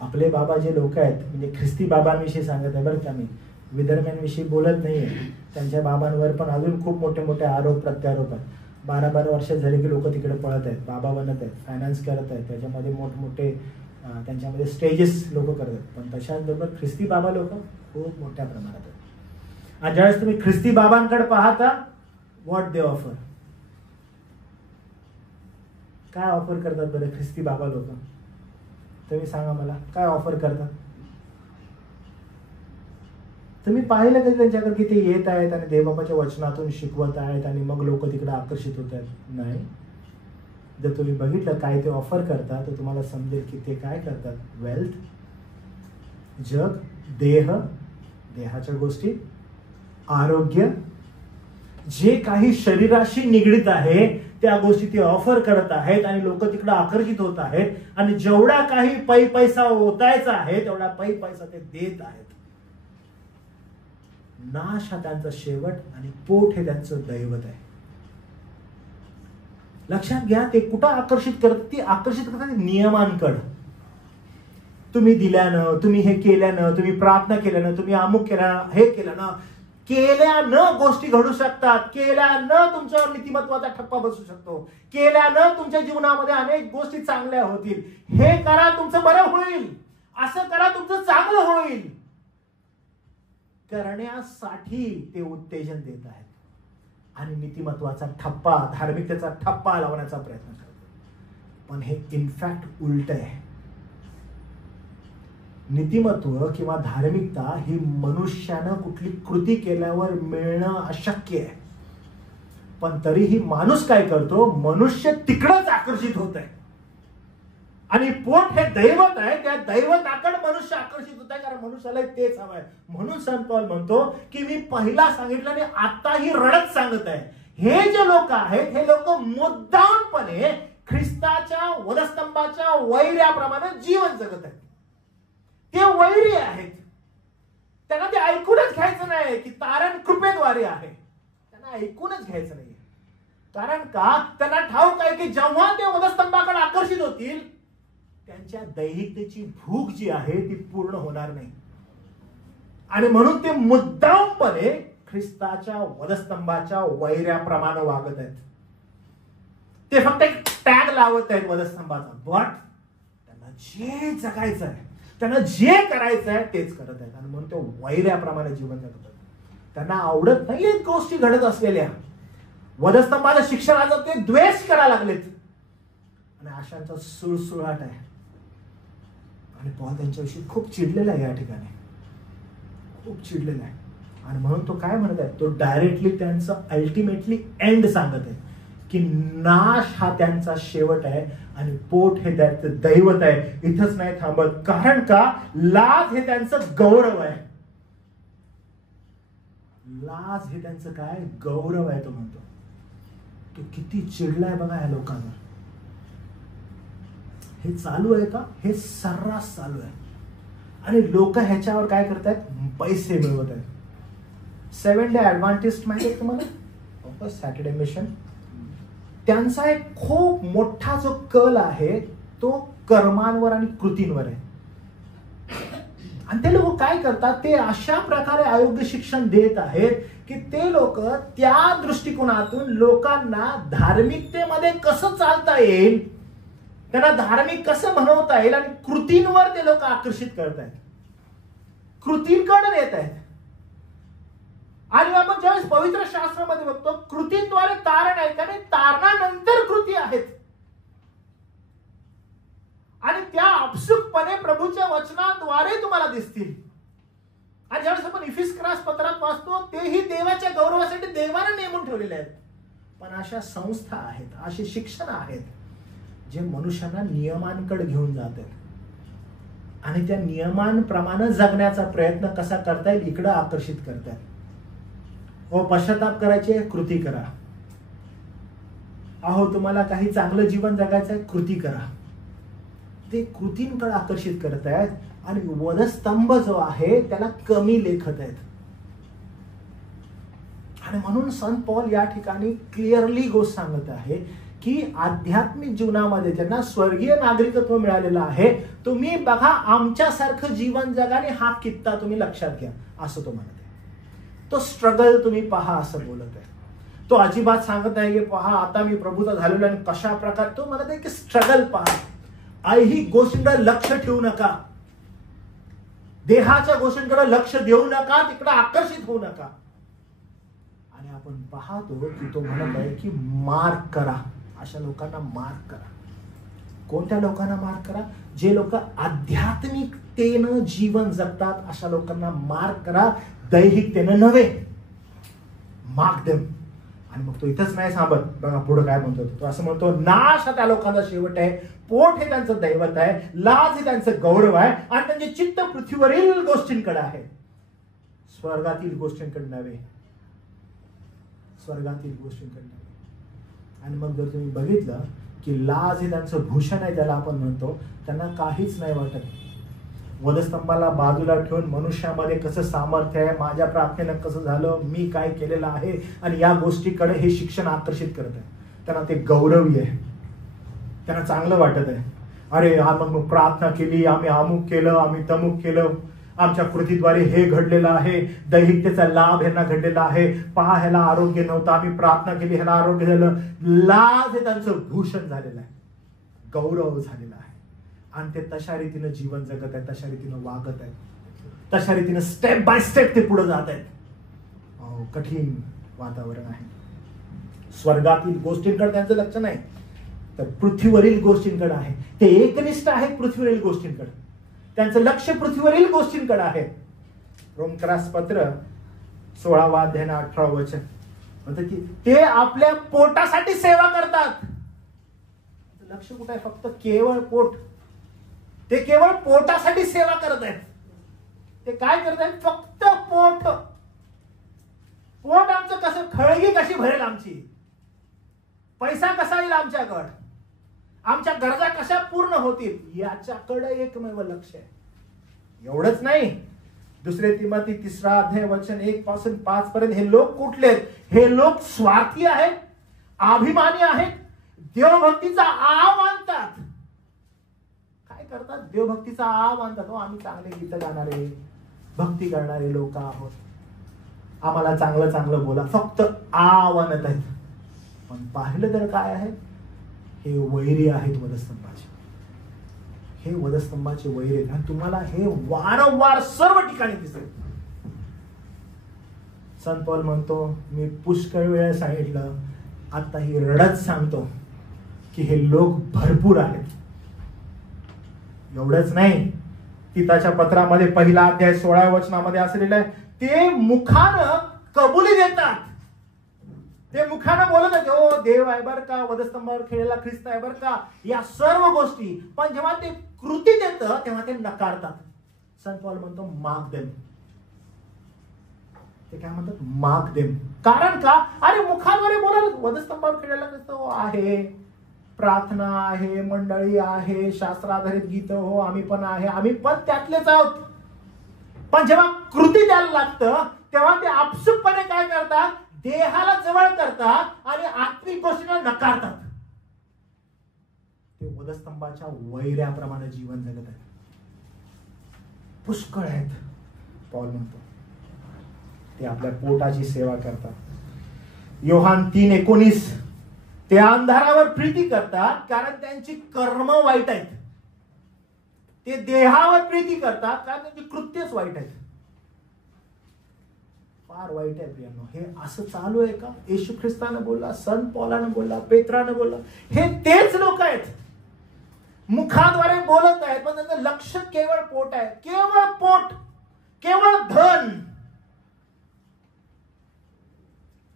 आपले बाबा जे लोक आहेत, म्हणजे ख्रिस्ती बाबांविषयी सांगत आहे बरं का मी, विदर्भ्यांविषयी बोलत नाहीये. त्यांच्या बाबांवर पण अजून खूप मोठे मोठे आरोप प्रत्यारोप आहेत. 12-12 वर्ष झाली की लोक तिकडे पळत आहेत, बाबा बनत आहेत, फायनान्स करत आहेत, त्याच्यामध्ये मोठमोठे त्यांच्यामध्ये स्टेजेस लोक करत आहेत. पण तशाच बरोबर ख्रिस्ती बाबा लोक खूप मोठ्या प्रमाणात आहेत. आणि ज्यावेळेस तुम्ही ख्रिस्ती बाबांकडे पाहता, व्हॉट दे ऑफर, काय ऑफर करतात बरं ख्रिस्ती बाबा लोक? तुम्ही सांगा मला, काय ऑफर करतात? तुम्ही पाहिलं कधी त्यांच्याकडे की ते येत आहेत आणि देवबाबाच्या वचनातून शिकवत आहेत आणि मग लोक तिकडे आकर्षित होत आहेत? नाही. जर तुम्ही बघितलं काय ते ऑफर करतात तर तुम्हाला समजेल की ते काय करतात. वेल्थ, जग, देहाच्या गोष्टी, आरोग्य, जे काही शरीराशी निगडीत आहे त्या गोष्टी ते ऑफर करत आहेत आणि लोक तिकडे आकर्षित होत आहेत. आणि जेवढा काही पैसा ओतायचा आहे तेवढा पैसा ते देत आहेत. नाश हा त्यांचा शेवट आणि पोट हे त्यांचं दैवत आहे. लक्षात घ्या, ते कुठं आकर्षित करतात? ती आकर्षित करतात नियमांकडे. तुम्ही दिल्यानं, तुम्ही हे केल्यानं, तुम्ही प्रार्थना केल्यानं, तुम्ही अमुक केल्यानं, हे केल्यानं, केल्यानं गोष्टी घडू शकतात. केल्यानं तुमच्यावर नीतिमत्वाचा ठप्पा बसू शकतो. केल्यानं तुमच्या जीवनामध्ये अनेक गोष्टी चांगल्या होतील. हे करा तुमचं बरं होईल, असं करा तुमचं चांगलं होईल, करण्यासाठी ते उत्तेजन देत आहेत आणि नीतिमत्वाचा ठप्पा, धार्मिकतेचा ठप्पा लावण्याचा प्रयत्न करतात. पण हे इनफॅक्ट उलट आहे. नीतिमत्व किंवा धार्मिकता ही मनुष्यानं कुठली कृती केल्यावर मिळणं अशक्य आहे. पण तरीही माणूस काय करतो? मनुष्य तिकडच आकर्षित होत आहे. आणि पोट हे दैवत आहे, त्या दैवताकडे मनुष्य आकर्षित होत आहे, कारण मनुष्याला तेच हवं आहे. म्हणून संत पौल म्हणतो की मी पहिला सांगितलं आणि आताही रडत सांगत आहे, हे जे लोक आहेत हे लोक मुद्दामपणे ख्रिस्ताच्या वधस्तंभाच्या वैर्याप्रमाणे जीवन जगत आहेत. ते वैरी आहेत. त्यांना ते ऐकूनच घ्यायचं नाही की तारण कृपेद्वारे आहे. त्यांना ऐकूनच घ्यायचं नाही. कारण का? त्यांना ठाऊक आहे की जेव्हा ते वधस्तंभाकडे आकर्षित होतील त्यांच्या दैहिकतेची भूक जी आहे ती पूर्ण होणार नाही. आणि म्हणून ते मुद्दामपणे ख्रिस्ताच्या वधस्तंभाच्या वैर्याप्रमाणे वागत आहेत. ते फक्त एक टॅग लावत आहेत वधस्तंभाचा. बट त्यांना जे जगायचं आहे, त्यांना जे करायचं आहे तेच करत आहेत. आणि म्हणून ते वैर्याप्रमाणे जीवन जगत आहेत. त्यांना आवडत नाही गोष्टी घडत असलेल्या. वधस्तंभाच्या शिक्षणाचा ते द्वेष करायला लागलेत. आणि अशांचा सुळसुळाट आहे. आणि पॉल त्यांच्याविषयी खूप चिडलेला आहे. या ठिकाणी खूप चिडलेला आहे. आणि म्हणून तो काय म्हणत आहे, तो डायरेक्टली त्यांचं अल्टिमेटली एंड सांगत आहे की नाश हा त्यांचा शेवट आहे आणि पोट हे त्यांचं दैवत आहे. इथंच नाही थांबत, कारण का लाज हे त्यांचं गौरव आहे. लाज हे त्यांचं काय गौरव आहे. तो म्हणतो तो किती चिडलाय बघा या लोकांना. हे चालू आहे का, हे सर्रास चालू आहे आणि लोक ह्याच्यावर काय करतायत, पैसे मिळवत आहेत. 7 डे ऍडव्हान्टिस्ट माहिती आहे तुम्हाला, सॅटर्डे मिशन, त्यांचा एक खूप मोठा जो कल आहे तो कर्मांवर आणि कृतींवर आहे. आणि ते लोक काय करतात, ते अशा प्रकारे अयोग्य शिक्षण देत आहेत की ते लोक त्या दृष्टिकोनातून लोकांना धार्मिकतेमध्ये कसं चालता येईल, त्यांना धार्मिक कसं म्हणवता येईल आणि कृतींवर ते लोक आकर्षित करत आहेत, कृतींकडे येत आहेत. आणि आपण ज्यावेळेस पवित्र शास्त्रामध्ये बघतो, कृतींद्वारे तारण आहे आणि तारणानंतर कृती आहेत. आणि त्या आपसुकपणे प्रभूच्या वचनाद्वारे तुम्हाला दिसतील. आणि ज्यावेळेस आपण इफिस्क्रास पत्रात वाचतो, तेही देवाच्या गौरवासाठी देवाने नेमून ठेवलेले आहेत. पण अशा संस्था आहेत, असे शिक्षण आहेत जे मनुष्यांना नियमांकडे घेऊन जातात आणि त्या नियमांप्रमाणे जगण्याचा प्रयत्न कसा करता येईल इकडे आकर्षित करतात. व पश्चाताप करायचे, कृती करा. अहो तुम्हाला काही चांगलं जीवन जगायचं आहे, कृती करा. ते कृतींकडे आकर्षित करत आहेत आणि वधस्तंभ जो आहे त्याला कमी लेखत आहेत. आणि म्हणून संत पौल या ठिकाणी क्लिअरली गोष्ट सांगत आहे की आध्यात्मिक जीवनामध्ये ज्यांना स्वर्गीय नागरिकत्व मिळालेलं आहे, तुम्ही बघा आमच्यासारखं जीवन जगाने हा कित्ता तुम्ही लक्षात घ्या, असं तो म्हणत आहे. तो स्ट्रगल तुम्ही पहा असं बोलत आहे. तो अजिबात सांगत नाही की पहा आता मी प्रभूचा झालेलो आणि कशा प्रकारे, तो म्हणत आहे की स्ट्रगल पहा. ही गोष्टींकडे लक्ष ठेवू नका, देहाच्या गोष्टींकडे लक्ष देऊ नका, तिकडे आकर्षित होऊ नका. आणि आपण पाहतो की तो म्हणत आहे की मार्क करा, अशा लोकांना मार्क करा. कोणत्या लोकांना मार्क करा, जे लोक आध्यात्मिकतेनं जीवन जगतात अशा लोकांना मार्क करा, दैहिकतेनं नव्हे. Mark them. आणि मग तो इथंच नाही थांबत, बघा पुढे काय म्हणतो तो. असं म्हणतो, नाश हा त्या लोकांचा शेवट आहे, पोट हे त्यांचं दैवत आहे, लाज हे त्यांचं गौरव आहे आणि त्यांचे चित्त पृथ्वीवरील गोष्टींकडे आहे, स्वर्गातील गोष्टींकडे नव्हे. स्वर्गातील गोष्टींकडे नव्हे. आणि मग जर तुम्ही बघितलं की लाज हे त्यांचं भूषण आहे, ज्याला आपण म्हणतो, त्यांना काहीच नाही वाटत. वधस्तंभाला बाजूला ठेवून मनुष्यामध्ये कसं सामर्थ्य आहे, माझ्या प्रार्थनेनं कसं झालं, मी काय केलेलं आहे, आणि या गोष्टीकडे हे शिक्षण आकर्षित करत आहे. त्यांना ते गौरवी आहे, त्यांना चांगलं वाटत आहे. अरे मग प्रार्थना केली, आम्ही अमुक केलं, आम्ही तमुक केलं, आमच्या कृतीद्वारे हे घडलेलं आहे, दैहिकतेचा लाभ ह्यांना घडलेला आहे, पहा ह्याला आरोग्य नव्हतं, आम्ही प्रार्थना केली ह्याला आरोग्य झालं. लाज हे त्यांचं भूषण झालेलं आहे, गौरव झालेला आहे. आणि ते तशा रीतीनं जीवन जगत आहेत, तशा रीतीनं वागत आहेत, तशा रीतीनं स्टेप बाय स्टेप ते पुढे जात आहेत. कठीण वातावरण आहे. स्वर्गातील गोष्टींकडे त्यांचं लक्ष नाही, तर पृथ्वीवरील गोष्टींकडे आहे. ते एकनिष्ठ आहेत पृथ्वीवरील गोष्टींकडे, त्यांचं लक्ष पृथ्वीवरील गोष्टींकडे आहे. रोमकरास पत्र 16 अध्याय 18 वचन म्हणतात की ते आपल्या पोटासाठी सेवा करतात. लक्ष कुठे आहे, फक्त केवळ पोट. ते केवळ पोटासाठी सेवा करत आहेत. ते काय करत आहेत, फक्त पोट. पोट आमचं कसं, खळगी कशी भरेल आमची, पैसा कसा येईल आमच्याकडं, आमच्या गरजा कशा पूर्ण होतील, याच्याकडे एकमेव लक्ष आहे. एवढंच नाही, 2 तिमोथी 3 अध्याय वचन 1 पासून 5 पर्यंत हे लोक कुठले आहेत, हे लोक स्वार्थी आहेत, अभिमानी आहेत, देवभक्तीचा आव आणतात. काय करतात, देवभक्तीचा आव आणतात. आम्ही चांगले गीत गाणारे, भक्ती करणारे लोक आहोत, आम्हाला चांगलं चांगलं बोला, फक्त आव आणत आहेत. पण पाहिलं तर काय आहे, हे वैरी आहेत वधस्तंभाचे. हे वधस्तंभाचे वैरी आहेत. आणि तुम्हाला हे वारंवार सर्व ठिकाणी दिसेल. संत पौल म्हणतो, मी पुष्कळ वेळा सांगितलं, आता ही रडत सांगतो की हे लोक भरपूर आहेत. एवढंच नाही, तिताच्या पत्रामध्ये 1 अध्याय 16 वचनामध्ये असं लिहिलंय, ते मुखानं कबुली देतात, ते मुखानं बोलत आहेत, हो देव आहे बर का, वधस्तंभावर खेळलेला ख्रिस्त आहे बर का, या सर्व गोष्टी. पण जेव्हा ते कृती देतं तेव्हा ते नकारतात. संत पौल म्हणतो मार्क देम. ते काय म्हणतात, मार्क देम. कारण का, अरे मुखाद्वारे बोलायला, वधस्तंभावर खेळलेला ख्रिस्त हो आहे, प्रार्थना आहे, मंडळी आहे, शास्त्राधारित गीत हो, आम्ही पण आहे, आम्ही पण त्यातलेच आहोत. पण जेव्हा कृती द्यायला लागतं तेव्हा ते आपसुकपणे काय करतात, देहाला जवळ करतात आणि आत्मिक गोष्टींना नकारतात. ते वधस्तंभाच्या वैऱ्याप्रमाणे जीवन जगत आहेत. पुष्कळ आहेत. पौल म्हणतो ते आपल्या पोटाची सेवा करतात. योहान 3:19, ते अंधारावर प्रीती करतात कारण त्यांची कर्म वाईट आहेत. ते देहावर प्रीती करतात कारण त्यांची कृत्यच वाईट आहेत. फार वाईट आहे प्रियांनो. हे असं चालू आहे का? येशू ख्रिस्तानं बोलला, संत पौलानं बोलला, पेत्रानं बोलला, हे तेच लोक आहेत. मुखाद्वारे बोलत आहेत पण त्यांचं लक्ष केवळ पोट आहे, केवळ पोट, केवळ धन,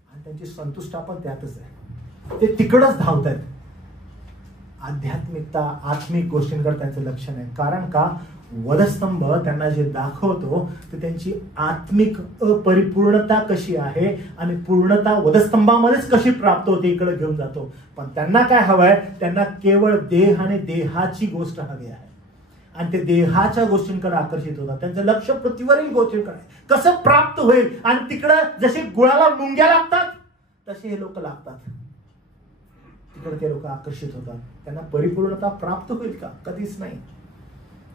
आणि त्यांची संतुष्टा पण त्यातच आहे. ते तिकडच धावत आहेत. आध्यात्मिकता, आत्मिक गोष्टींकडे त्यांचं लक्ष नाही. कारण का, वधस्तंभ त्यांना जे दाखवतो ते त्यांची आत्मिक अपरिपूर्णता कशी आहे आणि पूर्णता वधस्तंभामध्येच कशी प्राप्त होते इकडे घेऊन जातो. पण त्यांना काय हवंय, त्यांना केवळ देह आणि देहाची गोष्ट हवी आहे आणि ते देहाच्या गोष्टींकडे आकर्षित होतात. त्यांचं लक्ष पृथ्वीवरील गोष्टींकडे कसं प्राप्त होईल, आणि तिकडे जसे गुळाला मुंग्या लागतात तसे हे लोक लागतात. तिकडे ते लोक आकर्षित होतात. त्यांना परिपूर्णता प्राप्त होईल का? कधीच नाही.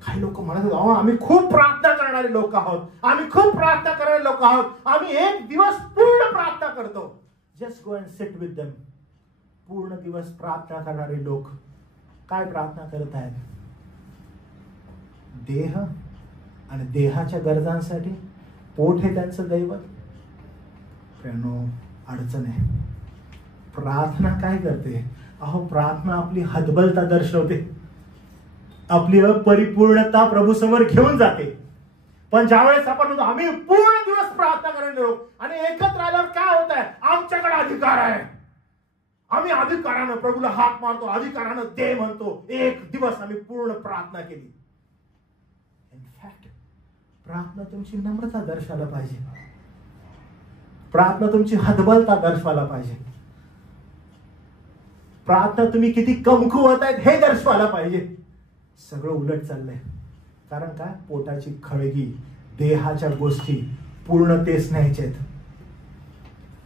काही लोक म्हणत होते, आम्ही खूप प्रार्थना करणारे लोक आहोत, आम्ही खूप प्रार्थना करणारे लोक आहोत, आम्ही एक दिवस पूर्ण प्रार्थना करतो. Just go and sit with them. पूर्ण दिवस प्रार्थना करणारे लोक काय प्रार्थना करत आहेत? देह आणि देहाच्या गरजांसाठी. पोट हे त्यांचं दैवत. अडचण आहे. प्रार्थना काय करते? प्रार्थना आपली हतबलता दर्शवते, आपली अपरिपूर्णता प्रभू समोर घेऊन जाते. पण ज्यावेळेस आपण म्हणतो आम्ही पूर्ण दिवस प्रार्थना करणारे लोक, आणि एकत्र आल्यावर काय होत आहे, आमच्याकडे अधिकार आहे, आम्ही अधिकारानं प्रभूला हात मारतो, अधिकारानं दे म्हणतो. एक दिवस आम्ही पूर्ण प्रार्थना केली. इनफॅक्ट प्रार्थना तुमची नम्रता दर्शवायला पाहिजे, प्रार्थना तुमची हतबलता दर्शवायला पाहिजे, प्रार्थना तुम्ही किती कमकुवत आहेत हे दर्शवायला पाहिजे. सगळं उलट चाललंय. कारण काय? पोटाची खळगी, देहाच्या गोष्टी पूर्णतेस न्यायच्यात.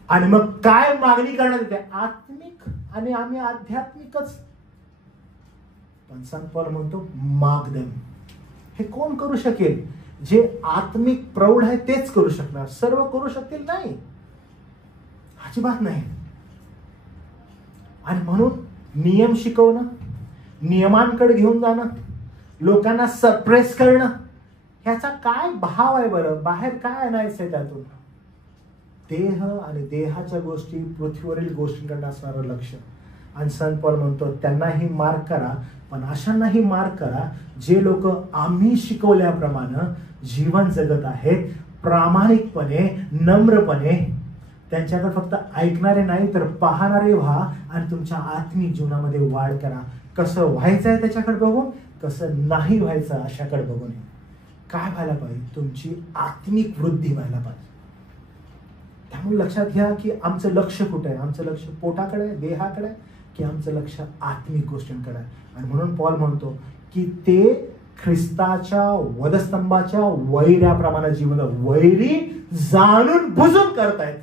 आणि मग काय मागणी करण्यात येते? आत्मिक, आणि आम्ही आध्यात्मिकच. पण संत पौल म्हणतो माग देम. हे कोण करू शकेल? जे आत्मिक प्रौढ आहे तेच करू शकणार. सर्व करू शकतील नाही, अजिबात नाही. आणि म्हणून नियम शिकवणं, नियमांकडे घेऊन जाणं, लोकांना सरप्रेस करणं, ह्याचा काय भाव आहे बरं? बाहेर काय आणायचंय त्यातून? देह आणि देहाच्या गोष्टी, पृथ्वीवरील गोष्टींकडे असणारं लक्ष. आणि संत पौल म्हणतो त्यांनाही मार्क करा, पण अशांनाही मार्क करा जे लोक आम्ही शिकवल्याप्रमाणे जीवन जगत आहेत, प्रामाणिकपणे, नम्रपणे. त्यांच्याकडे फक्त ऐकणारे नाही तर पाहणारे व्हा आणि तुमच्या आत्मिक जीवनामध्ये वाढ करा. कसं व्हायचं आहे त्याच्याकडे बघून, कसं नाही व्हायचं अशाकडे बघून. काय व्हायला पाहिजे? तुमची आत्मिक वृद्धी व्हायला पाहिजे. त्यामुळे लक्षात घ्या की आमचं लक्ष कुठे आहे? आमचं लक्ष पोटाकडे, देहाकडे, की आमचं लक्ष आत्मिक गोष्टींकडे आहे? आणि म्हणून पौल म्हणतो की ते ख्रिस्ताच्या वधस्तंभाच्या वैऱ्याप्रमाणे जीवन, वैरी जाणून बुजून करतायत.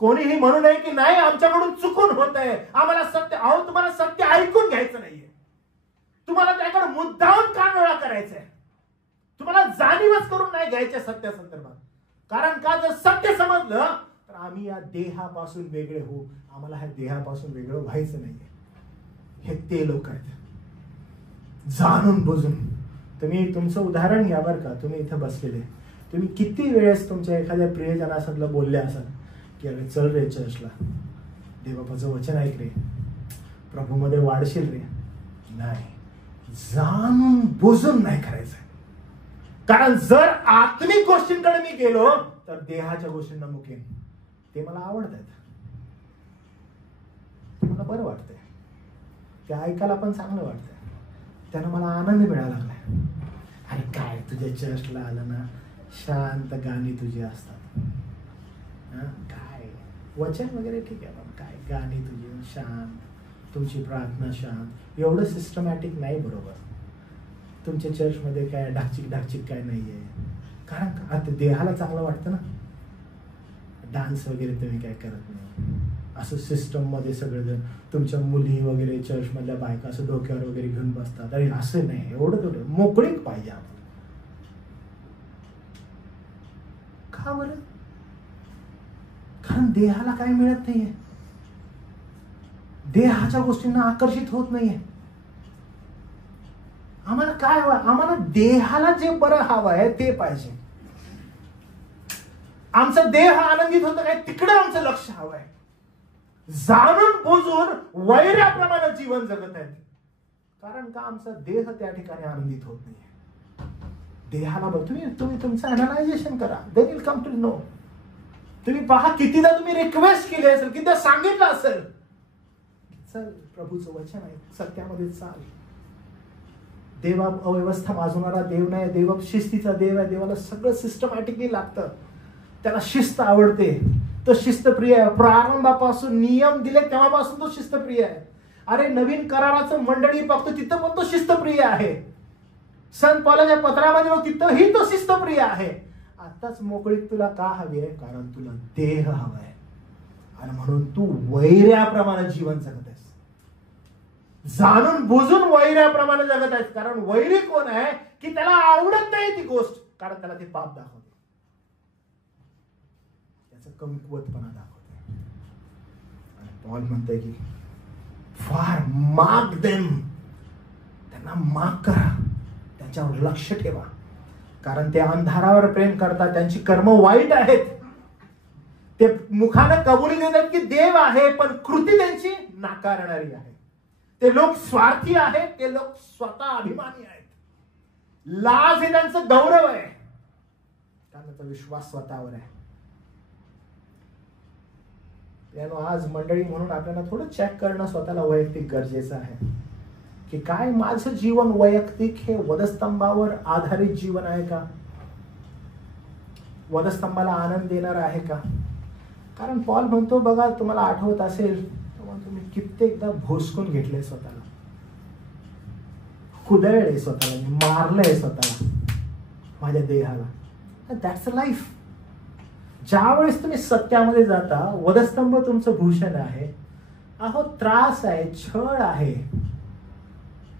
कोणीही म्हणू नये की नाही आमच्याकडून चुकून होत आहे, आम्हाला सत्य. तुम्हाला सत्य ऐकून घ्यायचं नाहीये, तुम्हाला त्याकडे मुद्दामून कानोळा करायचा आहे, तुम्हाला जाणीवच करून नाही घ्यायचे सत्या संदर्भात. कारण का? जर सत्य समजलं तर आम्ही या देहापासून वेगळे होऊ. आम्हाला ह्या देहापासून वेगळं व्हायचं नाहीये. हे ते लोक आहेत जाणून बुजून. तुम्ही तुमचं उदाहरण घ्या बरं का. तुम्ही इथं बसलेले, तुम्ही किती वेळेस तुमच्या एखाद्या प्रियजनासंगत बोलले असाल की अरे चल रे चर्चला, देवबापाचं वचन ऐक रे, प्रभूमध्ये वाढशील रे. नाही, जाणून बुजून नाही करायचं. कारण जर आत्मिक गोष्टींकडे मी गेलो तर देहाच्या गोष्टींना मुकेन. ते मला आवडतात, मला बरं वाटतंय, ते ऐकायला पण चांगलं वाटतंय, त्यानं मला आनंद मिळायला लागलाय. अरे काय तुझ्या चर्चला आलं ना, शांत गाणी तुझी असतात. काय वचन वगैरे ठीक आहे, पण काय गाणी तुझी शांत, तुमची प्रार्थना शांत. एवढं सिस्टमॅटिक नाही बरोबर. तुमच्या चर्चमध्ये काय ढाकचिक काय नाहीये, कारण आता देहाला चांगलं वाटतं ना. डान्स वगैरे तुम्ही काय करत नाही, असं सिस्टम मध्ये सगळेजण तुमच्या मुली वगैरे चर्च मधल्या बायका असं डोक्यावर वगैरे घेऊन बसतात. अरे असं नाही, एवढं थोडं मोकळीक पाहिजे आपण. का बरं? कारण देहाला काय मिळत नाहीये, देहाच्या गोष्टींना आकर्षित होत नाहीये. आम्हाला काय हवं? आम्हाला देहाला जे बरं हवं आहे ते पाहिजे. आमचा देह आनंदित होतं काय, तिकडे आमचं लक्ष हवं आहे. जाणून बुजून वैराप्रमाणे जीवन जगत आहेत, कारण का आमचा देह त्या ठिकाणी आनंदित होत नाहीये. देहाला बघ, तुम्ही तुमचं अनालायझेशन करा, then will come to know. तुम्ही पहा कितीदा तुम्ही रिक्वेस्ट केली असेल, कितीदा सांगितलं असेल, चल प्रभूचं वचन आहे, सत्यामध्ये चाल. देव अव्यवस्था माजवणारा देव नाही, देव शिस्तीचा देव आहे. देवाला सगळं सिस्टमॅटिकली लागतं, त्याला शिस्त आवडते, तो शिस्तप्रिय आहे. प्रारंभापासून नियम दिले तेव्हापासून तो शिस्तप्रिय आहे. अरे नवीन कराराचं मंडळी बघतो तिथं पण तो शिस्तप्रिय आहे. संत पौलाच्या पत्रामध्ये बघ तिथंही तो शिस्तप्रिय आहे. आताच मोकळीक तुला का हवी आहे? कारण तुला देह हवा आहे, आणि म्हणून तू वैराप्रमाणे जीवन जगत आहेस. जाणून बुजून वैराप्रमाणे जगत आहेस. कारण वैरी कोण आहे की त्याला आवडत नाही ती गोष्ट, कारण त्याला ते पाप दाखवते, त्याचं कमकुवतपणा दाखवते. आणि पॉल म्हणतोय की फार माग देम, त्यांना माग करा, त्यांच्यावर लक्ष ठेवा, कारण ते अंधारावर प्रेम करतात, त्यांची कर्म वाईट आहेत. ते मुखाने कबुली देतात की देव आहे, पण कृती त्यांची नाकारणारी आहे. ते लोक स्वार्थी आहेत, ते लोक स्वतः अभिमानी आहेत. लाज हे त्यांचं गौरव आहे, कारण त्यांचा विश्वास स्वतःवर आहे. आज मंडळी म्हणून आपल्याला थोडं चेक करणं स्वतःला वैयक्तिक गरजेचं आहे की काय माझं जीवन वैयक्तिक हे वधस्तंभावर आधारित जीवन आहे का? वधस्तंभाला आनंद देणार आहे का? कारण पॉल म्हणतो बघा, तुम्हाला आठवत असेल तेव्हा तुम्ही कित्येकदा भोसकून घेतले स्वतःला, कुदळले स्वतःला, मारलंय स्वतःला, माझ्या देहाला. That's a life. ज्यावेळेस तुम्ही सत्यामध्ये जाता, वधस्तंभ तुमचं भूषण आहे. अहो त्रास आहे, छळ आहे,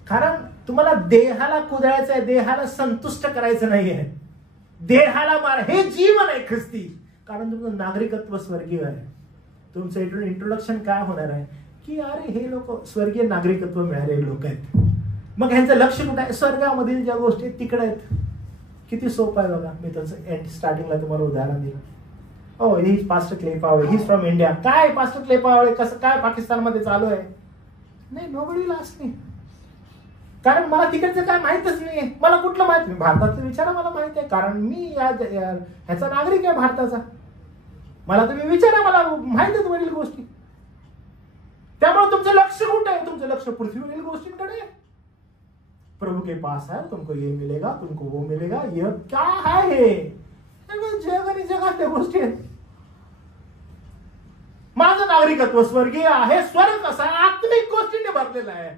कारण तुम्हाला देहाला कुदळायचं आहे, देहाला संतुष्ट करायचं नाहीये, देहाला मार. हे जीवन आहे ख्रिस्ती, कारण तुमचं नागरिकत्व स्वर्गीय आहे. तुमचं इंट्रोडक्शन काय होणार आहे की अरे हे लोक स्वर्गीय नागरिकत्व मिळालेले लोक आहेत, मग ह्यांचं लक्ष कुठं आहे? स्वर्गामधील ज्या गोष्टी तिकडे आहेत. किती सोपं आहे बघा. मी त्यांचं स्टार्टिंगला तुम्हाला उदाहरण दिलं. ओ ही पास्टर क्लेपावळे, ही फ्रॉम इंडिया. काय पास्टर क्लेपावळे कसं काय पाकिस्तानमध्ये चालू आहे? नाही, नोबडी लास्ट मी, कारण मला तिकडचं काय माहितच नाहीये. मला कुठलं माहित नाही, भारताचं विचारा मला माहित आहे, कारण मी ह्याचा नागरिक आहे भारताचा. मला तुम्ही विचारा, मला माहित आहेत वरील गोष्टी. त्यामुळे तुमचं लक्ष कुठे आहे? तुमचं लक्ष पृथ्वीवरील गोष्टींकडे आहे. प्रभू के पास है, तुमको ये मिलेगा, तुमको वो मिलेगा. ये क्या है? जग आणि जगातल्या गोष्टी आहेत. माझं नागरिकत्व स्वर्गीय आहे. स्वर्ग कसा आत्मिक गोष्टींनी भरलेला आहे.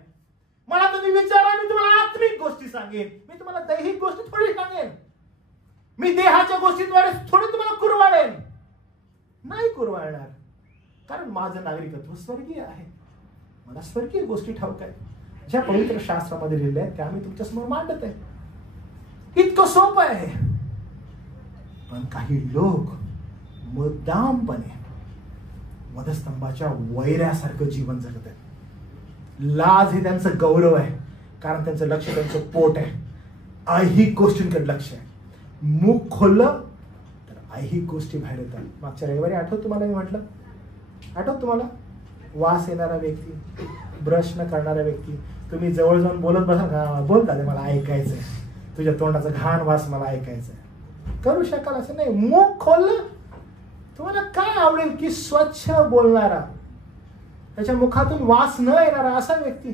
मला तुम्ही विचारा, मी तुम्हाला आत्मिक गोष्टी सांगेन. मी तुम्हाला दैहिक गोष्टी थोडी सांगेन. मी देहाच्या गोष्टीद्वारे थोडी तुम्हाला कुरवाळेन, नाही कुरवाळणार, कारण माझं नागरिकत्व स्वर्गीय आहे. मला स्वर्गीय गोष्टी ठाऊक आहेत, ज्या पवित्र शास्त्रामध्ये लिहिल्या आहेत त्या मी तुमच्यासमोर मांडत आहे. इतकं सोपं आहे. पण काही लोक मुद्दामपणे वधस्तंभाच्या वैरासारखं जीवन जगत आहेत. लाज हे त्यांचं गौरव आहे, कारण त्यांचं लक्ष त्यांचं पोट आहे. ऐहिक गोष्टींकडे लक्ष आहे. मुख खोललं तर ऐहिक गोष्टी बाहेर येतात. मागच्या रविवारी आठवत तुम्हाला मी म्हटलं, आठवत तुम्हाला? वास येणारा व्यक्ती, ब्रश न करणारा व्यक्ती, तुम्ही जवळ जाऊन बोलत बसा, बोल दादा मला ऐकायचंय, तुझ्या तोंडाचा घाण वास मला ऐकायचंय. करू शकाल असं नाही. मुख खोललं, तुम्हाला काय आवडेल की स्वच्छ बोलणारा, त्याच्या मुखातून वास न येणारा असा व्यक्ती.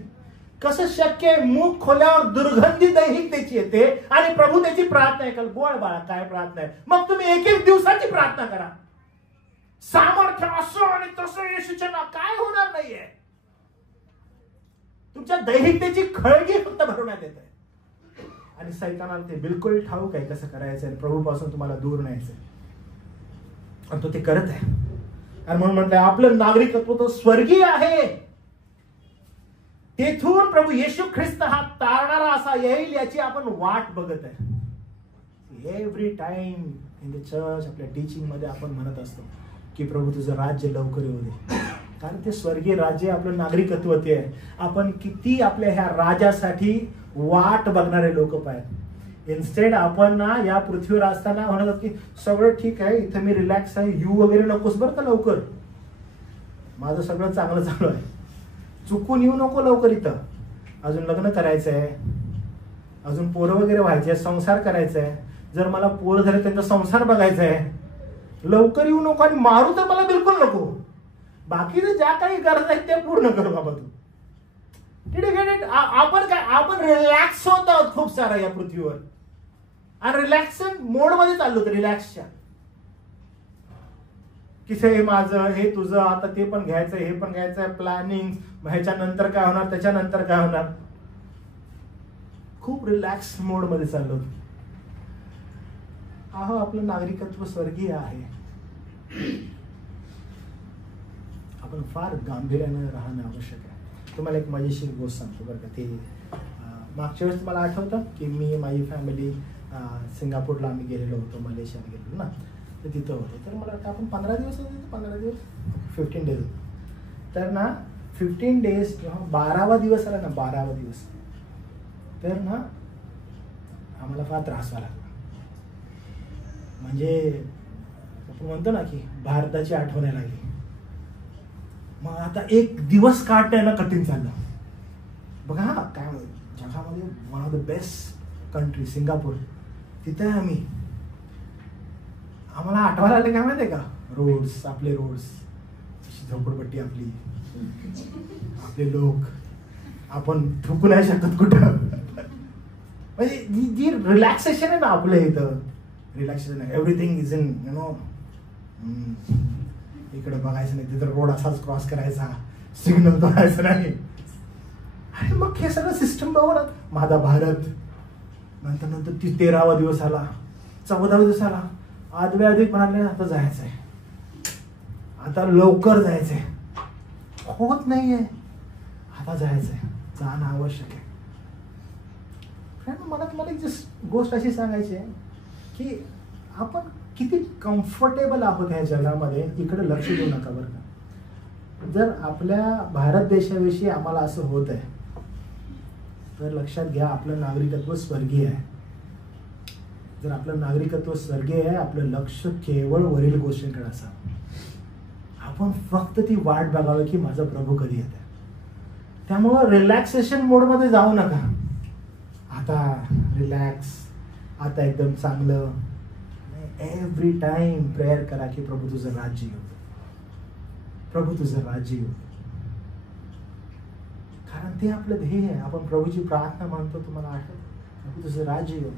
कसं शक्य आहे? मुख खोल्यावर दुर्गंधी दैहिकतेची येते आणि प्रभू त्याची प्रार्थना ऐकाल. गोळ बाळा, काय प्रार्थना आहे? मग तुम्ही एक दिवसाची प्रार्थना करा. सामर्थ्य असं आणि तसं येशूच्या नावात काय होणार नाहीये. तुमच्या दैहिकतेची खळगी फक्त भरवण्यात येत आहे. आणि सैतानाला ते बिलकुल ठाऊक आहे कसं करायचंय, प्रभूपासून तुम्हाला दूर न्यायचंय, आणि तो ते करत आहे. आणि म्हणून म्हणताय आपलं नागरिकत्व तो स्वर्गीय आहे. तेथून प्रभू येशू ख्रिस्त हा तारणारा असा येईल याची आपण वाट बघत आहे. Every time in the church आपल्या टीचिंग मध्ये आपण म्हणत असतो की प्रभू तुझं राज्य लवकर येऊ दे. कारण ते स्वर्गीय राज्य आपलं नागरिकत्व ते आहे. आपण किती आपल्या ह्या राजासाठी वाट बघणारे लोक पाहिजे. इन्स्टेड आपण ना या पृथ्वीवर असताना म्हणत की सगळं ठीक आहे, इथं मी रिलॅक्स आहे, यू वगैरे नकोस बरं का लवकर, माझं सगळं चांगलं चालू आहे, चुकून येऊ नको लवकर, इथं अजून लग्न करायचं आहे, अजून पोरं वगैरे व्हायचे आहे, संसार करायचा आहे, जर मला पोरं झाले त्यांचा संसार बघायचा आहे, लवकर येऊ नको आणि मारू तर मला बिलकुल नको, बाकीचं ज्या काही गरज आहेत त्या पूर्ण करू बाबा तू. आपण काय, आपण रिलॅक्स होत आहोत खूप सारा या पृथ्वीवर आणि रिलॅक्सन मोड मध्ये चाललो होतो. रिलॅक्सच्या की हे माझं, हे तुझं, आता ते पण घ्यायचं, हे पण घ्यायचंय, प्लॅनिंग, ह्याच्यानंतर काय होणार, त्याच्यानंतर काय होणार, खूप रिलॅक्स मोड मध्ये चाललो होतो. अहो आपलं नागरिकत्व स्वर्गीय आहे. आपण फार गांभीर्यानं राहणं आवश्यक आहे. तुम्हाला एक मजेशीर गोष्ट सांगतो बरं का. ते मागच्या वेळेस तुम्हाला आठवतं की मी माझी फॅमिली सिंगापूरला आम्ही गेलेलो होतो, मलेशियाला गेलेलो ना, तर तिथं होतो. तर मला वाटतं आपण 15 दिवस होतो, 15 दिवस 15 डेज होतो. तर ना 15 डेज किंवा 12वा दिवस आला ना, 12वा दिवस, तर ना आम्हाला फार त्रास व्हायला लागला. म्हणजे आपण म्हणतो ना की भारताची आठवण यायला लागली. मग आता एक दिवस काढणं कठीण झालं. बघा काय जगामध्ये one of the best country Singapore, तिथे आम्ही, आम्हाला आठवायला आले काय माहितीये का, रोड्स, आपले रोड्स, झोपडपट्टी आपली, आपले लोक, आपण थुकू नाही शकत कुठं. म्हणजे जी रिलॅक्सेशन आहे ना आपल्या इथं, रिलॅक्सेशन आहे, everything is in you know, इकडे बघायचं नाही, तिथं रोड असाच क्रॉस करायचा, सिग्नल तोडायचं नाही. आणि मग हे सगळं सिस्टम बघा, माझा भारत, नंतर नंतर 13वा दिवस आला, 14वा दिवस आला, आदव्या अधिक म्हणाले आता जायचंय, आता लवकर जायचंय, होत नाहीये, आता जायचंय, जाणं आवश्यक आहे. मला तुम्हाला एक गोष्ट अशी सांगायची आहे की आपण किती कम्फर्टेबल आहोत ह्या जगामध्ये, इकडे लक्ष देऊ नका बरं का. जर आपल्या भारत देशाविषयी आम्हाला असं होत आहे तर लक्षात घ्या आपलं नागरिकत्व स्वर्गीय आहे. जर आपलं नागरिकत्व स्वर्गीय आहे, आपलं लक्ष केवळ वरील गोष्टींकडे असावं. आपण फक्त ती वाट बघावी की माझा प्रभू कधी येत आहे. त्यामुळं रिलॅक्सेशन मोडमध्ये जाऊ नका. आता रिलॅक्स, आता एकदम चांगलं, एव्हरी टाइम प्रेयर करा की प्रभू तुझं राज्य येऊ, प्रभू तुझं राज्य येऊ. कारण ते आपलं ध्येय आहे. आपण प्रभूची प्रार्थना म्हणतो, तुम्हाला आठवतं, प्रभू तुझं राज्य येऊ,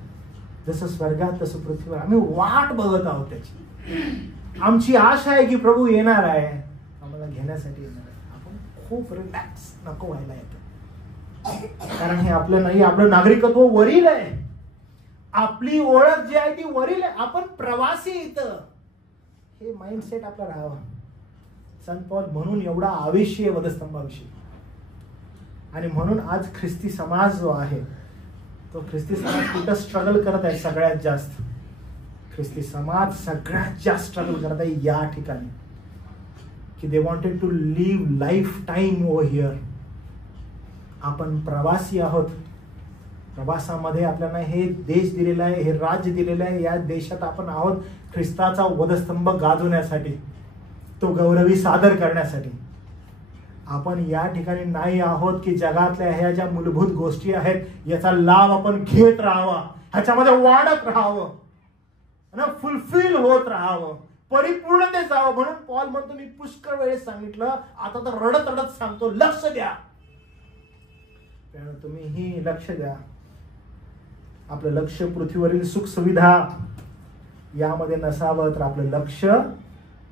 जसं स्वर्गात तसं पृथ्वीवर. आम्ही वाट बघत आहोत त्याची. आमची आशा आहे की प्रभू येणार आहे, आम्हाला घेण्यासाठी येणार आहे. आपण खूप रिलॅक्स नको व्हायला येतं, कारण हे आपलं नाही, आपलं नागरिकत्व वरील आहे, आपली ओळख जी आहे ती वरील आहे, आपण प्रवासी इथं. हे माइंडसेट आपला राहावा. संत पौल म्हणून एवढा आवेशी आहे वधस्तंभाविषयी. आणि म्हणून आज ख्रिस्ती समाज जो आहे तो ख्रिस्ती समाज कुठं स्ट्रगल करत आहे सगळ्यात जास्त. ख्रिस्ती समाज सगळ्यात जास्त स्ट्रगल करत आहे या ठिकाणी की they wanted to live life time over here. आपण प्रवासी आहोत. प्रवासामध्ये आपल्याला हे देश दिलेला आहे, हे राज्य दिलेलं आहे. या देशात आपण आहोत ख्रिस्ताचा वधस्तंभ गाजवण्यासाठी, तो गौरवी सादर करण्यासाठी. आपण या ठिकाणी नाही आहोत की जगातल्या ह्या ज्या मूलभूत गोष्टी आहेत याचा लाभ आपण घेत राहावा, ह्याच्यामध्ये वाढत राहावं. आणि फुलफिल होत राहावं, परिपूर्णतेत जावं. म्हणून पॉल म्हणतो, मी पुष्कळ वेळेस सांगितलं, आता तर रडत रडत सांगतो, लक्ष द्या. तुम्हीही लक्ष द्या. आपलं लक्ष पृथ्वीवरील सुख सुविधा यामध्ये नसावं, तर आपलं लक्ष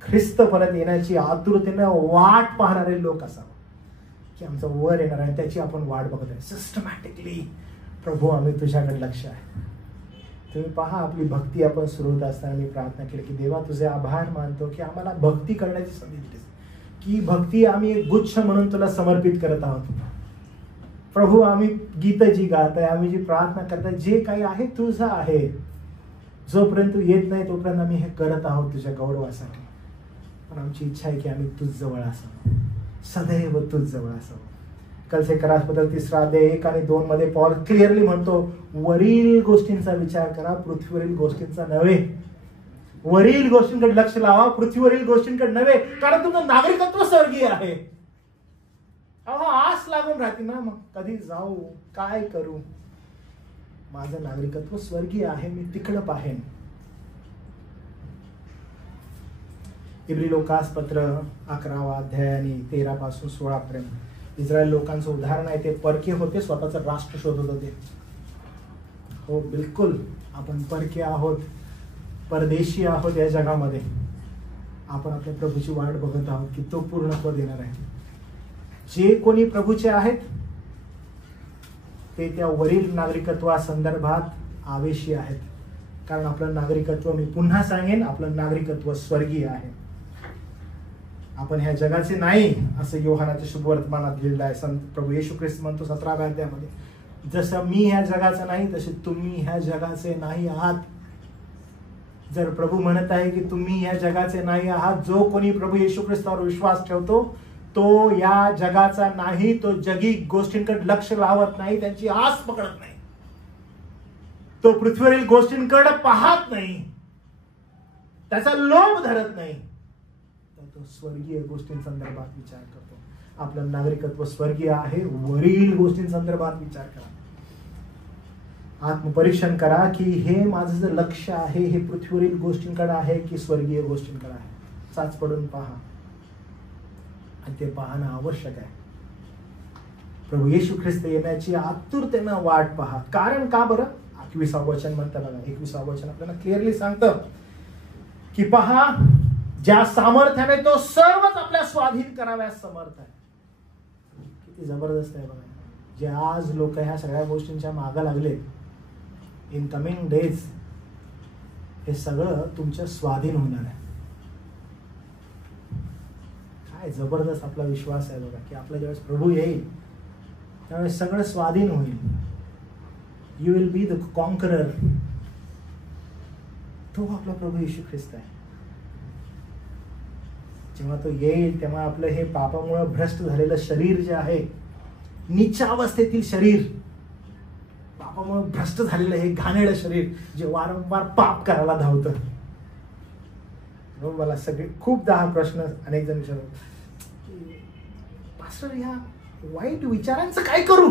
ख्रिस्त परत येण्याची आतुरतेने वाट पाहणारे लोक असावं, की आमचं वर येणार आहे त्याची आपण वाट बघत आहे सिस्टमॅटिकली. प्रभू, आम्ही तुझ्याकडे लक्ष आहे. तुम्ही पहा, आपली भक्ती आपण सुरू होत असताना मी प्रार्थना केली की देवा, तुझे आभार मानतो की आम्हाला भक्ती करण्याची संधी दिलीस, की भक्ती आम्ही एक गुच्छ म्हणून तुला समर्पित करत आहोत. प्रभू, आम्ही गीत जी गात आहे, आम्ही जी प्रार्थना करत आहे, जे काही आहे तुझं आहे. जोपर्यंत तू येत नाही तोपर्यंत आम्ही हे करत आहोत तुझ्या गौरवासाठी. पण आमची इच्छा आहे की आम्ही तुझ जवळ असावं, सदैव तुझ जवळ असावं. कलसे करासपत्र 3 अध्याय 1 आणि 2 मध्ये पॉल क्लिअरली म्हणतो, वरील गोष्टींचा विचार करा, पृथ्वीवरील गोष्टींचा नव्हे. वरील गोष्टींकडे लक्ष लावा, पृथ्वीवरील गोष्टींकडे नव्हे, कारण तुमचं नागरिकत्व स्वर्गीय आहे. अहो, आस लागून राहते ना, मग कधी जाऊ, काय करू. माझं नागरिकत्व स्वर्गीय आहे, मी तिकडं पाहेन. इब्री लोकास पत्र 11 अध्याय आणि 13 पासून 16 पर्यंत इस्रायल लोकांचं उदाहरण आहे. ते परके होते, स्वतःचं राष्ट्र शोधत होते. हो, बिलकुल आपण परके आहोत, परदेशी आहोत या जगामध्ये. आपण आपल्या प्रभूची वाट बघत आहोत की तो पूर्णत्व देणार आहे. जे कोणी प्रभूचे आहेत ते त्या वरील नागरिकत्वासंदर्भात आवेशी आहेत, कारण आपलं नागरिकत्व, मी पुन्हा सांगेन, आपलं नागरिकत्व स्वर्गीय आहे. आपण ह्या जगाचे नाही, असं योहानाच्या शुभवर्तमानात लिहिलं आहे. संत प्रभू येशू ख्रिस्त म्हणतो 17व्या अध्यायामध्ये, जसं मी ह्या जगाचं नाही तसे तुम्ही ह्या जगाचे नाही आहात. जर प्रभू म्हणत आहे की तुम्ही ह्या जगाचे नाही आहात, जो कोणी प्रभू येशू ख्रिस्तावर विश्वास ठेवतो तो या जगाचा नाही, तो जगी गोष्टींकडे लक्ष लावत नाही, त्यांची आस पकडत नाही, तो पृथ्वीवरील गोष्टींकडे पाहत नाही, त्याचा लोभ धरत नाही, तर तो स्वर्गीय गोष्टींसंदर्भात विचार करतो. आपलं नागरिकत्व स्वर्गीय आहे. वरील गोष्टींसंदर्भात विचार करा, आत्मपरीक्षण करा की हे माझं जे लक्ष आहे हे पृथ्वीवरील गोष्टींकडे आहे की स्वर्गीय गोष्टींकडे आहे. चाच पडून पहा, आणि ते पाहणं आवश्यक आहे. प्रभू येशू ख्रिस्त येण्याची आतुरतेनं वाट पहा. कारण का बरं? 21 वचन म्हणतं बघा, 21 वचन आपल्याला क्लिअरली सांगतं की पहा, ज्या सामर्थ्याने तो सर्वच आपल्या स्वाधीन कराव्यास समर्थ आहे. किती जबरदस्त आहे बघा. जे आज लोक ह्या सगळ्या गोष्टींच्या मागं लागले, इन कमिंग डेज हे सगळं तुमच्या स्वाधीन होणार आहे. काय जबरदस्त आपला विश्वास आहे बघा, की आपला ज्यावेळेस प्रभू येईल त्यावेळेस सगळं स्वाधीन होईल. You will be the conqueror. तो आपला प्रभू येशू ख्रिस्त आहे. जेव्हा तो येईल तेव्हा आपलं हे पापामुळे भ्रष्ट झालेलं शरीर जे आहे, नीच्या अवस्थेतील शरीर, पापामुळे भ्रष्ट झालेलं हे घाणेरडं शरीर जे वारंवार पाप करायला धावतं. मला सगळे खूपदा हा प्रश्न अनेक जण विचारतात, पास्टर ह्या वाईट विचारांचं काय करू?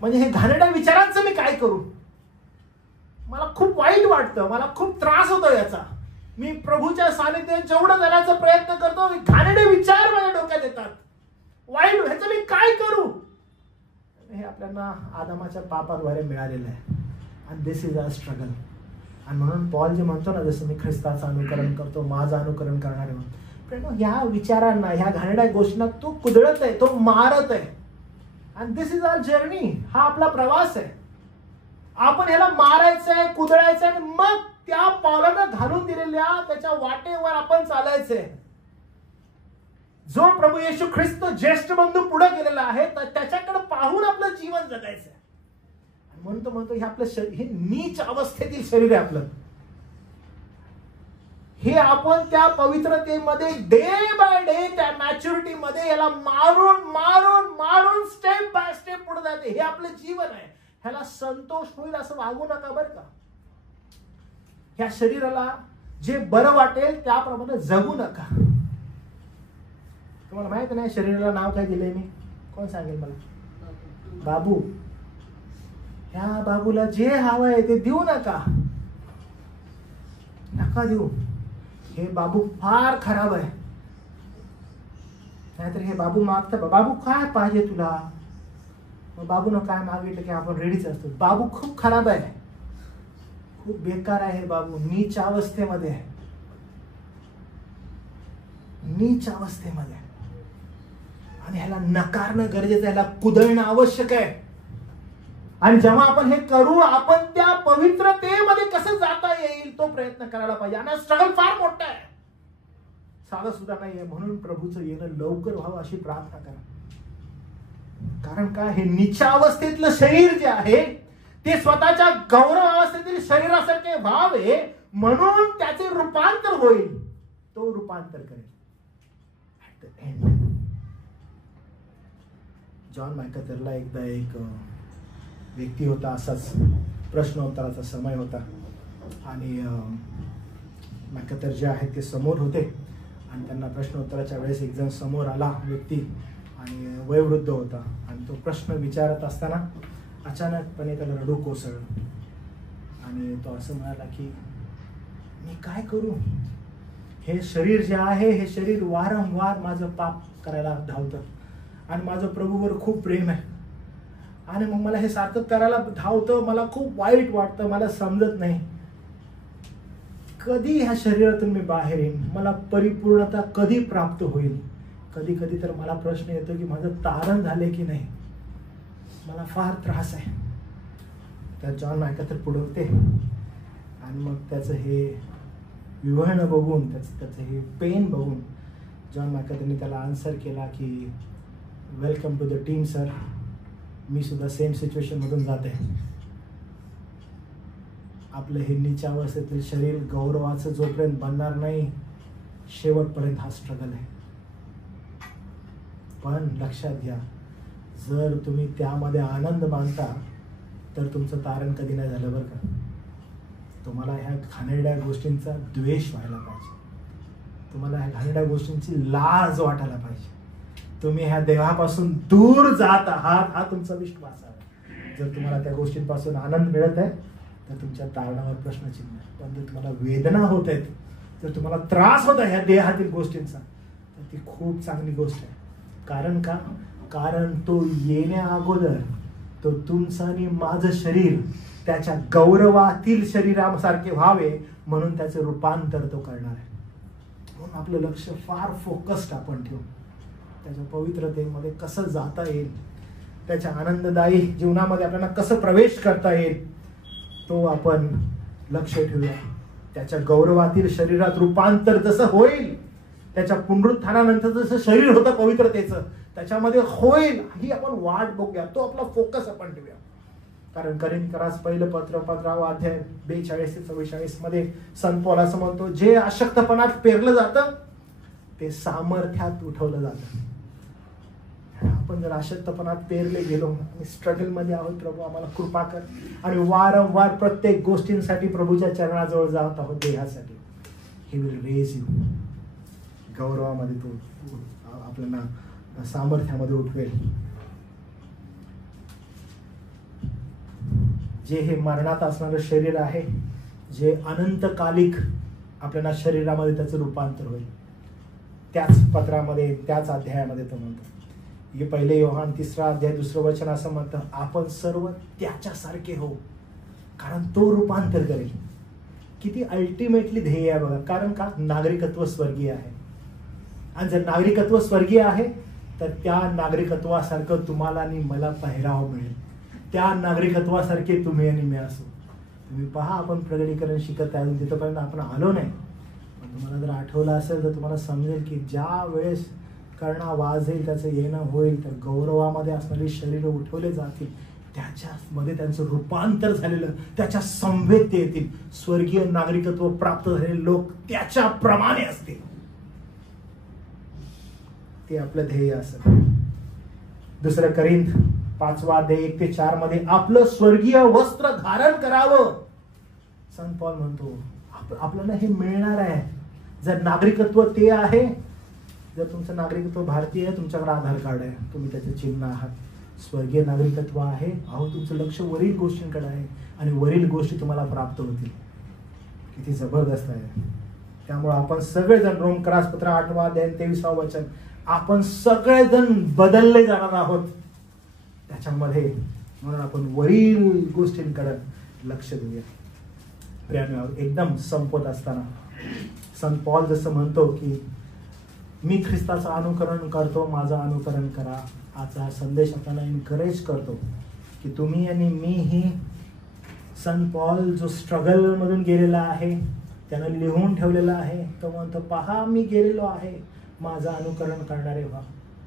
म्हणजे हे घाणेरड्या विचारांचं मी काय करू? मला खूप वाईट वाटतं, मला खूप त्रास होतो याचा. मी प्रभूच्या सानिध्यात जेवढं जाण्याचा प्रयत्न करतो, घाणेरडे विचार माझ्या डोक्यात येतात. वाईट, ह्याचं मी काय करू? हे आपल्याला आदमाच्या पापाद्वारे मिळालेलं आहे. आणि दिस इज अ स्ट्रगल. आणि म्हणून पॉल जे म्हणतो ना, जसं मी ख्रिस्ताचं अनुकरण करतो, माझं अनुकरण करणार आहे, ह्या विचारांना, ह्या घाणेरड्या गोष्टींना तो कुदळत आहे, तो मारत आहे. आणि दिस इज आवर जर्नी. हा आपला प्रवास आहे. आपण ह्याला मारायचं आहे, कुदळायचं आहे, आणि मग त्या पावलानं घालून दिलेल्या त्याच्या वाटेवर आपण चालायचंय. जो प्रभू येशू ख्रिस्त ज्येष्ठ बंधू पुढे गेलेला आहे, त्याच्याकडे पाहून आपलं जीवन जगायचंय. म्हणून तो म्हणतो, हे आपलं शरीर, हे नीच अवस्थेतील शरीर आहे आपलं. हे आपण त्या पवित्रतेमध्ये डे बाय डे, त्या मॅच्युरिटी मध्ये याला मारून मारून मारून स्टेप बाय स्टेप पुढे जाते. हे आपलं जीवन आहे. ह्याला संतोष होईल असं वागू नका बरं का. ह्या शरीराला जे बरं वाटेल त्याप्रमाणे जगू नका. तुम्हाला माहित नाही शरीराला नाव काय दिलंय मी? कोण सांगेल मला? बाबू. ह्या बाबूला जे हवंय ते देऊ नका. नका देऊ. हे बाबू फार खराब आहे. नाहीतर हे बाबू मागतं, बाबू काय पाहिजे तुला? मग बाबूनं काय मागितलं की आपण रेडीच असतो. बाबू खूप खराब आहे, खूप बेकार आहे हे बाबू, नीच अवस्थेमध्ये आहे, नीच अवस्थेमध्ये. आणि ह्याला नकारणं गरजेचं आहे, ह्याला कुदळणं आवश्यक आहे. आणि जेव्हा आपण हे करू, आपण त्या पवित्रतेमध्ये कसं जाता येईल तो प्रयत्न करायला पाहिजे. आणि स्ट्रगल फार मोठा आहे, साधं सुद्धा नाहीये. म्हणून प्रभूचं येणं लवकर व्हावं अशी प्रार्थना करा. कारण काय, हे नीच अवस्थेतलं शरीर जे आहे ते स्वतःच्या गौरव अवस्थेतील शरीरासारखे व्हावे, म्हणून त्याचे रूपांतर होईल. तो रूपांतर करेल ऍट द एंड. जॉन मॅकॅथरला एकदा एक व्यक्ती होता, असाच प्रश्नोत्तराचा समय होता. आणि मॅकॅथर जे आहेत ते समोर होते आणि त्यांना प्रश्नोत्तराच्या वेळेस एक जण समोर आला व्यक्ती आणि वयोवृद्ध होता. आणि तो प्रश्न विचारत असताना अचानकपणे त्याला रडू कोसळलं. आणि तो असं म्हणाला की मी काय करू? हे शरीर जे आहे, हे शरीर वारंवार माझं पाप करायला धावतं. आणि माझं प्रभूवर खूप प्रेम आहे. आणि मग मला हे सारखं करायला धावतं, मला खूप वाईट वाटतं, मला समजत नाही कधी ह्या शरीरातून मी बाहेर येईन, मला परिपूर्णता कधी प्राप्त होईल. कधी कधी तर मला प्रश्न येतो की माझं तारण झाले की नाही, मला फार त्रास आहे. तर जॉन मॅकॅथर पुढे होते आणि मग त्याचं हे विवळणं बघून, त्याचं हे पेन बघून जॉन मॅकॅथरने त्याला आन्सर केला की welcome to the team sir, मी सुद्धा सेम सिच्युएशनमधून जाते. आपलं हे नीच अवस्थेतील शरीर गौरवाचं जोपर्यंत बनणार नाही, शेवटपर्यंत हा स्ट्रगल आहे. पण लक्षात घ्या, जर तुम्ही त्यामध्ये आनंद मानता तर तुमचं तारण कधी नाही झालं बरं का. तुम्हाला ह्या घाणेरड्या गोष्टींचा द्वेष व्हायला पाहिजे, तुम्हाला ह्या घाणेरड्या गोष्टींची लाज वाटायला पाहिजे. तुम्ही ह्या देवापासून दूर जात आहात हा तुमचा विश्वास आहे. जर तुम्हाला त्या गोष्टींपासून आनंद मिळत आहे तर तुमच्या तारणावर प्रश्नचिन्ह आहे. पण जर तुम्हाला वेदना होत आहेत, जर तुम्हाला त्रास होत आहे ह्या देहातील गोष्टींचा, तर ती खूप चांगली गोष्ट आहे. कारण का? कारण तो येण्या अगोदर तो तुमचं आणि माझं शरीर त्याच्या गौरवातील शरीरासारखे व्हावे म्हणून त्याचे रूपांतर तो करणार आहे. म्हणून आपलं लक्ष फार फोकस्ड आपण ठेवू, त्याच्या पवित्रतेमध्ये कसं जाता येईल, त्याच्या आनंददायी जीवनामध्ये आपल्याला कसं प्रवेश करता येईल तो आपण लक्ष ठेवूया. त्याच्या गौरवातील शरीरात रूपांतर जसं होईल, त्याच्या पुनरुत्थानानंतर जसं शरीर होतं पवित्रतेचं त्याच्यामध्ये होईल ही आपण वाट बघूया, तो आपला फोकस आपण ठेवूया. कारण करिंथकरास पहिलं पत्र 15वा अध्याय 42 ते 44 मध्ये संत पौल असं म्हणतो, जे अशक्तपणात पेरलं जातं ते सामर्थ्यात उठवलं जातं. आपण जर अशक्तपणात पेरले गेलो, स्ट्रगल मध्ये आहोत, प्रभू आम्हाला कृपा कर, आणि वारंवार प्रत्येक गोष्टींसाठी प्रभूच्या चरणाजवळ जात आहोत देहासाठी, ही विल रेज यू. गौरवामध्ये तो आपल्याला सामर्थ्यामध्ये उठवेल. जे हे मरणात असणारं शरीर आहे, जे अनंतकालिक आपल्याला शरीरामध्ये त्याचं रूपांतर होईल, त्याच पत्रामध्ये त्याच अध्यायामध्ये तो म्हणतो. हे पहिले योहान 3 अध्याय 2 वचन असं म्हणतं, आपण सर्व त्याच्यासारखे हो, कारण तो रूपांतर करेल. किती अल्टिमेटली ध्येय आहे बघा. कारण का? नागरिकत्व स्वर्गीय आहे. आणि जर नागरिकत्व स्वर्गीय आहे तर त्या नागरिकत्वासारखं तुम्हाला आणि मला पहिराव मिळेल. त्या नागरिकत्वासारखे तुम्ही आणि मी असो. तुम्ही पहा, आपण प्रगतीकरण शिकत आहे, तिथपर्यंत आपण आलो नाही. पण तुम्हाला जर आठवलं असेल तर तुम्हाला समजेल की ज्या वेळेस कर्णा वाजेल, त्याचं येणं होईल, तर गौरवामध्ये असणारी शरीर उठवले जातील, त्याच्यामध्ये त्यांचं रूपांतर झालेलं, त्याच्या संवेद ते येतील. स्वर्गीय नागरिकत्व प्राप्त झालेले लोक त्याच्याप्रमाणे असतील. ते आपलं ध्येय असेल. 2 करिंथ 5वा अध्याय 1 ते 4 मध्ये आपलं स्वर्गीय वस्त्र धारण करावं संत पौल म्हणतो. आपल्याला हे मिळणार आहे जर नागरिकत्व ते आहे. जर तुमचं नागरिकत्व भारतीय आहे, तुमच्याकडे आधार कार्ड आहे, तुम्ही त्याचे चिन्ह आहात. स्वर्गीय नागरिकत्व आहे, अहो तुमचं लक्ष वरील गोष्टींकडे आहे आणि वरील गोष्टी तुम्हाला प्राप्त होतील. किती जबरदस्त आहे. त्यामुळे आपण सगळेजण रोमकरासपत्र 8 अध्याय 23 वचन, आपण सगळेजण बदलले जाणार आहोत त्याच्यामध्ये. म्हणून आपण वरील गोष्टींकडे लक्ष देऊया. प्रियानो, एकदम संपत असताना संत पॉल जसं म्हणतो की मी ख्रिस्ताचं अनुकरण करतो, माझं अनुकरण करा. आजचा संदेश आपल्याला एनकरेज करतो की तुम्ही आणि मीही संत पॉल जो स्ट्रगल मधून गेलेला आहे त्यानं लिहून ठेवलेला आहे. तो म्हणतो, पहा मी गेलेलो आहे, माझं अनुकरण करणारे व्हा.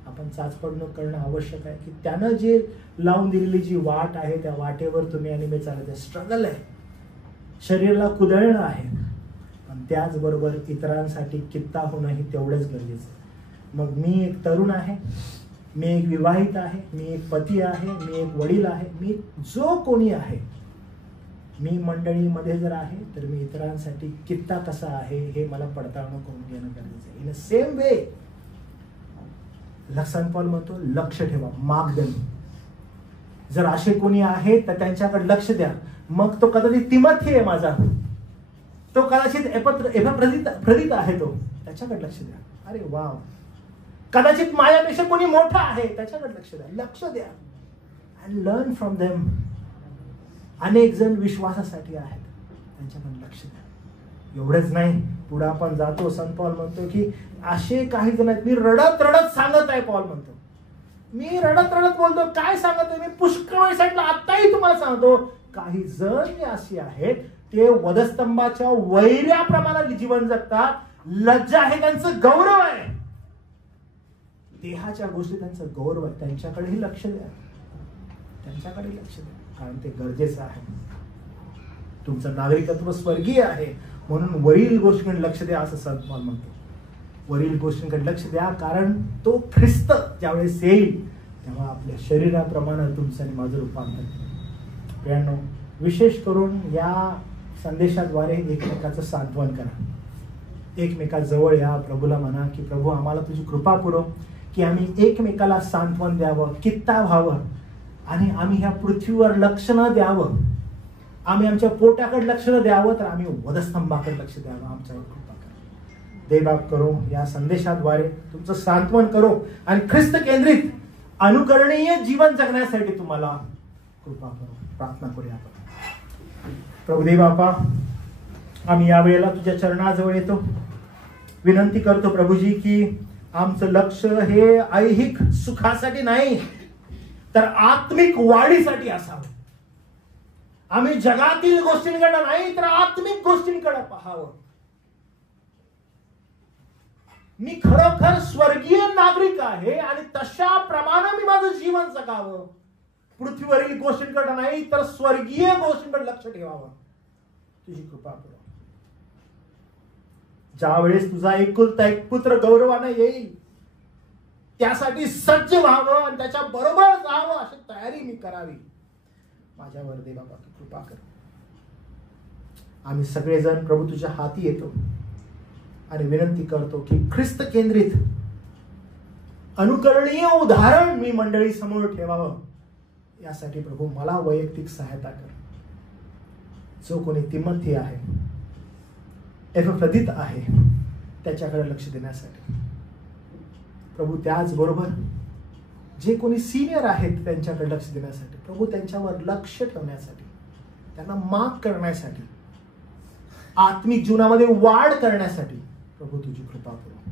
आपण चाचपडणूक करणं आवश्यक आहे की त्यानं जे लावून दिलेली जी वाट आहे त्या वाटेवर तुम्ही आणि मी चालत आहे. स्ट्रगल आहे, शरीराला कुदळणं आहे, पण त्याचबरोबर इतरांसाठी कित्ता होणंही तेवढंच गरजेचं आहे. मग मी एक तरुण आहे, मी एक विवाहित आहे, मी एक पती आहे, मी एक वडील आहे, मी जो कोणी आहे, मी मंडळीमध्ये जर आहे तर मी इतरांसाठी कित्ता कसा आहे हे मला पडताळून करून घेणं गरजेचं आहे. In a same way Sant Paul म्हणतो, लक्ष ठेवा, मागदनी. जर असे कोणी आहेत तर त्यांच्याकडे लक्ष द्या. मग तो कदाचित तिमोथी आहे माझा, तो कदाचित एपफ्रोदित आहे, तो त्याच्याकडे लक्ष द्या. अरे वा, कदाचित माझ्यापेक्षा कोणी मोठा आहे त्याच्याकडे लक्ष द्या. लक्ष द्या अँड लर्न फ्रॉम देम. अनेक जण विश्वासासाठी आहेत, त्यांच्याकडे लक्ष द्या. एवढंच नाही, पुढे आपण जातो. संत पॉल म्हणतो की असे काही जण आहेत, मी रडत रडत सांगत आहे. पॉल म्हणतो, मी रडत रडत बोलतो, काय सांगत आहे मी पुष्कळ वेळ सांगितलं, आताही तुम्हाला सांगतो, काही जण अशी आहेत ते वधस्तंभाच्या वैऱ्याप्रमाणे जीवन जगतात. लज्जा आहे त्यांचं, गौरव आहे, देहाच्या गोष्टी त्यांचं गौरव आहे. त्यांच्याकडेही लक्ष द्या, त्यांच्याकडे लक्ष द्या, कारण ते गरजेचं आहे. तुमचं नागरिकत्व स्वर्गीय आहे, म्हणून वरील गोष्टींकडे लक्ष द्या असं संत पॉल म्हणतो. वरील गोष्टींकडे लक्ष द्या, कारण तो ख्रिस्त ज्यावेळेस येईल तेव्हा आपल्या शरीराप्रमाणे तुमचं आणि माझं रूपांतर. प्रियांनो, विशेष करून या संदेशाद्वारे एकमेकाचं सांत्वन करा, एकमेकाजवळ या. प्रभूला म्हणा की प्रभू आम्हाला तुझी कृपा पुरव की आम्ही एकमेकाला सांत्वन द्यावं, कित्ता व्हावं, आणि आम्ही ह्या पृथ्वीवर लक्ष न द्यावं, आम्ही आमच्या पोटाकडे लक्ष न द्यावं, तर आम्ही वधस्तंभाकडे लक्ष द्यावं. आमच्यावर कृपा करा. देवबाप करो, या संदेशाद्वारे तुमचं सांत्वन करो आणि ख्रिस्त केंद्रित अनुकरणीय जीवन जगण्यासाठी तुम्हाला कृपा करो. प्रार्थना करूया आपण. प्रभुदेव बापा, आम्ही यावेळेला तुझ्या चरणाजवळ येतो. विनंती करतो प्रभूजी की आमचं लक्ष हे ऐहिक सुखासाठी नाही तर आत्मिक वाढीसाठी असावं. आम्ही जगातील गोष्टींकडे नाही तर आत्मिक गोष्टींकडे पाहावं. मी खरोखर स्वर्गीय नागरिक आहे आणि तशा प्रमाणे मी माझं जीवन जगावं. पृथ्वीवरील गोष्टींकडे नाही तर स्वर्गीय गोष्टींकडे लक्ष ठेवावं. तुझी कृपा करो. ज्या वेळेस तुझा एकुलता एक पुत्र गौरवाने येईल त्यासाठी सज्ज व्हावं आणि त्याच्या बरोबर जावं अशी तयारी मी करावी. माझ्यावर दे बाबा, तू कृपा कर. आम्ही सगळेजण प्रभू तुझ्या हाती येतो आणि विनंती करतो की ख्रिस्त केंद्रित अनुकरणीय उदाहरण मी मंडळी समोर ठेवावं. यासाठी प्रभू मला वैयक्तिक सहायता कर. जो कोणी तिमोथी आहे, एपफ्रोदित आहे, त्याच्याकडे लक्ष देण्यासाठी प्रभू, त्याचबरोबर जे कोणी सिनियर आहेत त्यांच्याकडे लक्ष देण्यासाठी प्रभू, त्यांच्यावर लक्ष ठेवण्यासाठी, त्यांना माफ करण्यासाठी, आत्मिक जीवनामध्ये वाढ करण्यासाठी प्रभू तुझी कृपा करू.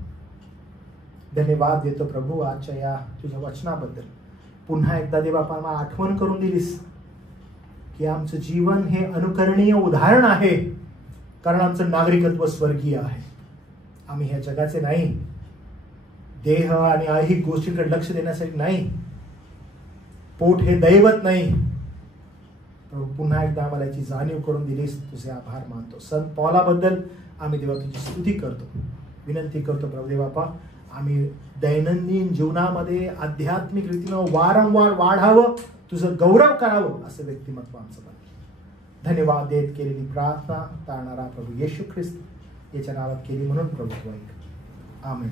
धन्यवाद देतो प्रभू आजच्या या तुझ्या वचनाबद्दल. पुन्हा एकदा देवापाला आठवण करून दिलीस की आमचं जीवन हे अनुकरणीय उदाहरण आहे, कारण आमचं नागरिकत्व स्वर्गीय आहे. आम्ही ह्या जगाचे नाही, देह आणि ऐहिक गोष्टींकडे लक्ष देण्यासाठी नाही, पोट हे दैवत नाही. प्रभू पुन्हा एकदा आम्हाला याची जाणीव करून दिलीस, तुझे आभार मानतो. संत पॉलाबद्दल आम्ही देवा तुझी स्तुती करतो. विनंती करतो प्रभू देवापा, आम्ही दैनंदिन जीवनामध्ये आध्यात्मिक रीतीनं वारंवार वाढावं, तुझं गौरव करावं असं व्यक्तिमत्व आमचं बने. धन्यवाद देत केलेली प्रार्थना तारणारा प्रभू येशू ख्रिस्त याच्या नावात केली म्हणून प्रभू ऐक. आमेन.